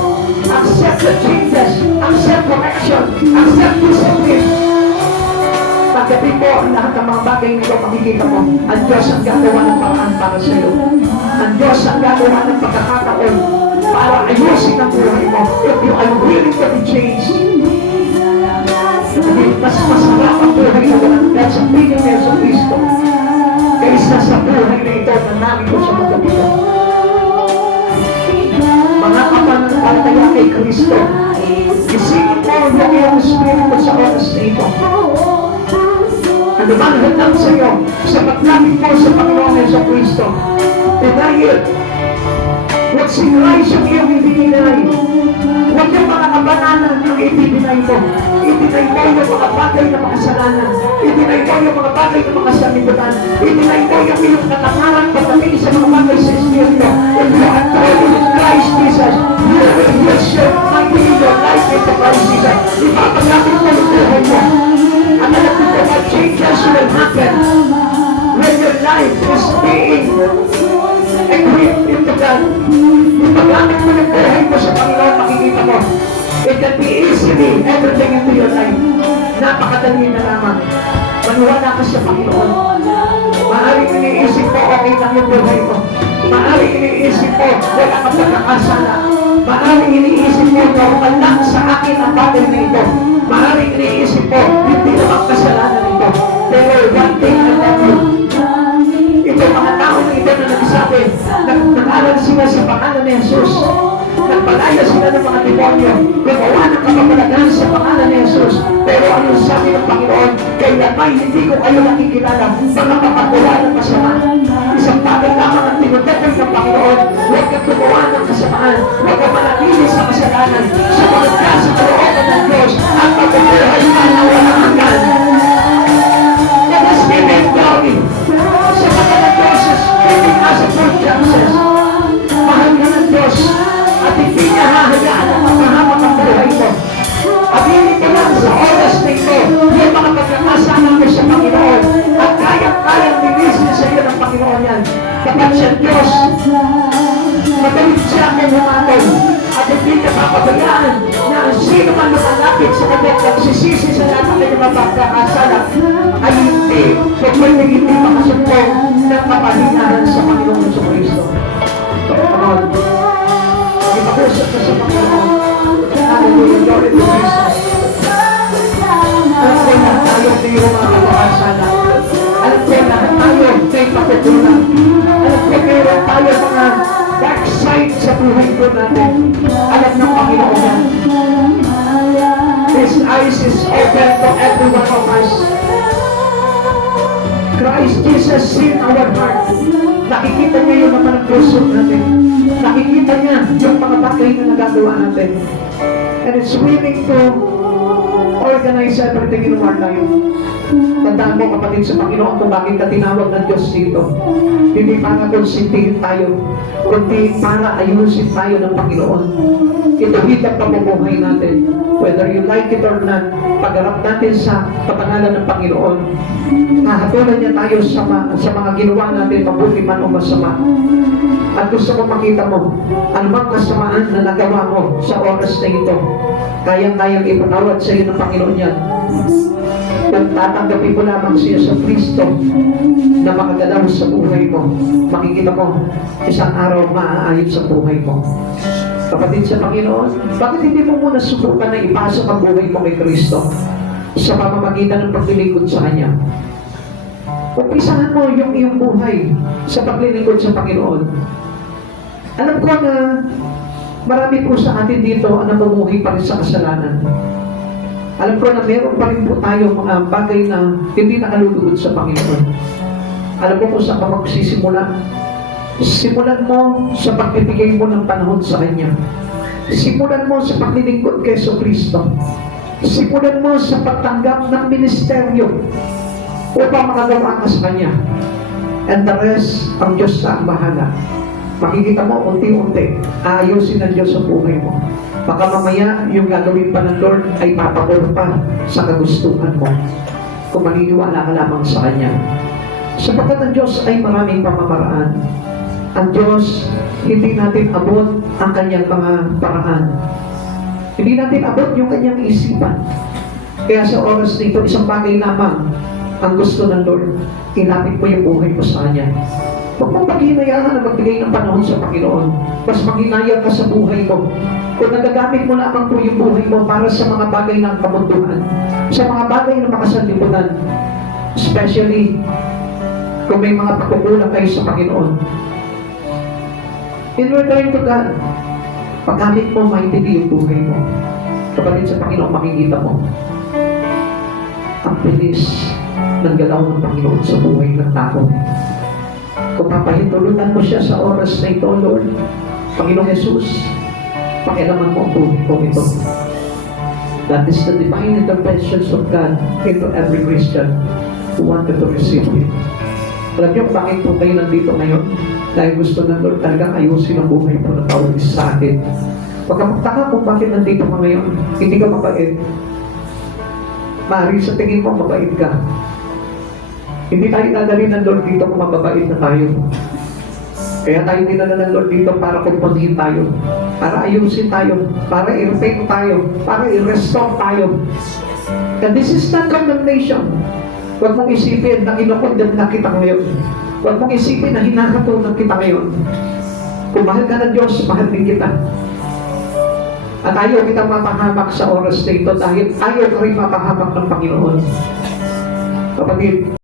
Accept the changes. Accept correction. Accept discipline. Pagdating mo ang lahat ng mga bagay na ito makikita mo, ang Diyos ang gagawa ng paraan para sa iyo. Ang Diyos ang gagawa ng pagkakataon para ayusin ang buhay mo. If you are willing to be changed, mas masarap ang buhay na walang God sa pinigyan sa Kristo kaysa sa buhay na ito na namin ko sa mga ito. Mga Kristo. Isipin mo yung iyong Espiritu sa oras na ito. Ano man handang sa iyo, sa paglapit mo sa Panginoon Yesu Kristo, deny it. Huwag sinrise yung iyong ibinigay. Huwag yung mga kabananan ang ibinigay mo. Ibinigay mo yung mga bagay na makasalanan. Ibinigay mo yung mga bagay na makasalimutan. Ibinigay mo yung iyong katangaran pagdating sa mga bagay sa Espiritu. If you are truly in Christ Jesus, you will use your mighty in your life into Christ Jesus. Ipapaglapit mo yung buhay mo. At alam mo what changes will happen when your life is being equipped into God. Ipagamit mo ng buhay mo sa Panginoon, makikita mo. It can be easily everything into your life. Napakadali na lamang. Maniwala ka sa Panginoon. Maaaring iniisip mo, okay lang yung buhay mo. Maaaring iniisip mo, wala ka pagkakasala. Maaaring iniisip mo, normal lang sa akin ang bagay na ito. Maaaring iniisip mo, hindi naman kasalanan ito. Pero one thing I love you. Ito mga tao na ito na nagsabi, nag-aral sila sa pangalan ni Jesus. Nagpalaya sila ng mga demonyo. Gumawa ng kapapalagan sa pangalan ni Jesus. Pero anong sabi ng Panginoon? Kailanman hindi ko kayo nakikilala. Mga kapagawa ng masama. Isang bagay lamang ang tinutukoy ng Panginoon. Huwag kang gumawa ng kasamaan. Huwag kang manatili sa kasalanan. Sumunod ka sa kalooban ng Diyos. At pagkabuhay ka na walang hanggan. Let us give Him glory. Sa mga ng Diyos is giving us a good chances. Mahal ka ng Diyos. At hindi niya hahayaan ang mapahamak ang buhay mo. Abinin ko lang sa oras na ito yung mga pagkakasama mo sa Panginoon at kayang-kayang linisin sa iyo ng Panginoon yan. Kapag siya Diyos, magaling siya ang humatol at hindi ka papabayaan na sino man lumalapit sa kanya at nagsisisi sa lahat ng kanyang mapagkakasala ay hindi pwedeng hindi makasumpong ng kapahinahan sa Panginoon Yesu Kristo. Panginoon, ipag-usap ka sa Panginoon. Hallelujah, glory to Jesus. Alam ko na tayo tayo mga kapakasala. Alam ko na tayo may patutunan. Alam ko meron tayo mga dark side sa buhay ko natin. Alam ng Panginoon yan. His eyes is open to every one of us. Christ Jesus seen our heart. Nakikita niya yung mga puso natin. Nakikita niya yung mga bagay na nagagawa natin. And it's willing to organize everything in our life. Tandaan mo kapatid sa Panginoon kung bakit ka tinawag ng Diyos dito. Hindi para konsintihin tayo, kundi para ayusin tayo ng Panginoon. Ituwid ang pamumuhay natin. Whether you like it or not, pagharap natin sa kapangalan ng Panginoon, hahatulan niya tayo sa mga ginawa natin, mabuti man o masama. At gusto ko makita mo, anumang kasamaan na nagawa mo sa oras na ito, kayang-kayang ipatawad sa iyo ng Panginoon yan. Kung tatanggapin mo lamang siya sa Kristo na makagalaw sa buhay mo, makikita mo, isang araw maaayon sa buhay mo. Kapatid sa Panginoon, bakit hindi mo muna subukan na ipasok ang buhay mo kay Kristo sa pamamagitan ng paglilingkod sa Kanya? Umpisahan mo yung iyong buhay sa paglilingkod sa Panginoon. Alam ko na marami po sa atin dito ang namumuhay pa rin sa kasalanan. Alam ko na meron pa rin po tayo mga bagay na hindi nakalulugod sa Panginoon. Alam ko kung saan ka magsisimula. Simulan mo sa pagbibigay mo ng panahon sa Kanya. Simulan mo sa paglilingkod kay Yesu Kristo. Simulan mo sa pagtanggap ng ministeryo upang makagawa ka sa Kanya. And the rest, ang Diyos na ang bahala. Makikita mo, unti-unti, aayusin ng Diyos ang buhay mo. Baka mamaya, yung gagawin pa ng Lord ay papagor pa sa kagustuhan mo. Kung maniniwala ka lamang sa Kanya. Sapagkat ang Diyos ay maraming pamamaraan. Ang Diyos, hindi natin abot ang Kanyang mga paraan. Hindi natin abot yung Kanyang isipan. Kaya sa oras nito, isang bagay lamang ang gusto ng Lord, ilapit mo yung buhay mo sa Kanya. Huwag mong paghinayaan na magbigay ng panahon sa Panginoon. Mas maghinayang ka sa buhay mo. Kung nagagamit mo lamang po yung buhay mo para sa mga bagay ng kamunduhan, sa mga bagay na makasanlibutan, especially kung may mga pagkukulang kayo sa Panginoon. In return to God, Paggamit mo, mightily yung buhay mo. Kapatid sa Panginoon, makikita mo, ang bilis ng galaw ng Panginoon sa buhay ng tao. Kung papahintulutan mo siya sa oras na ito, Lord, Panginoong Jesus, pakialaman mo ang buhay ko ito. That is the divine interventions of God into every Christian who wanted to receive Him. Alam niyo kung bakit po kayo nandito ngayon? Dahil gusto ng Lord talagang ayusin ang buhay po ng tawag sa atin. Pagkapagtaka kung bakit nandito ka ngayon, hindi ka mabait. Maaari sa tingin mo, mabait ka. Hindi tayo dadalhin ng Lord dito kung mababait na tayo. Kaya tayo dinala ng Lord dito para kumpunihin tayo, para ayusin tayo, para i-repair tayo, para i-restore tayo. And this is not condemnation. Huwag mong isipin na kinukondem na kita ngayon. Huwag mong isipin na hinahatulan kita ngayon. Kung mahal ka ng Diyos, mahal din kita. At ayaw kita mapahamak sa oras na ito dahil ayaw ka rin mapahamak ng Panginoon. Kapatid,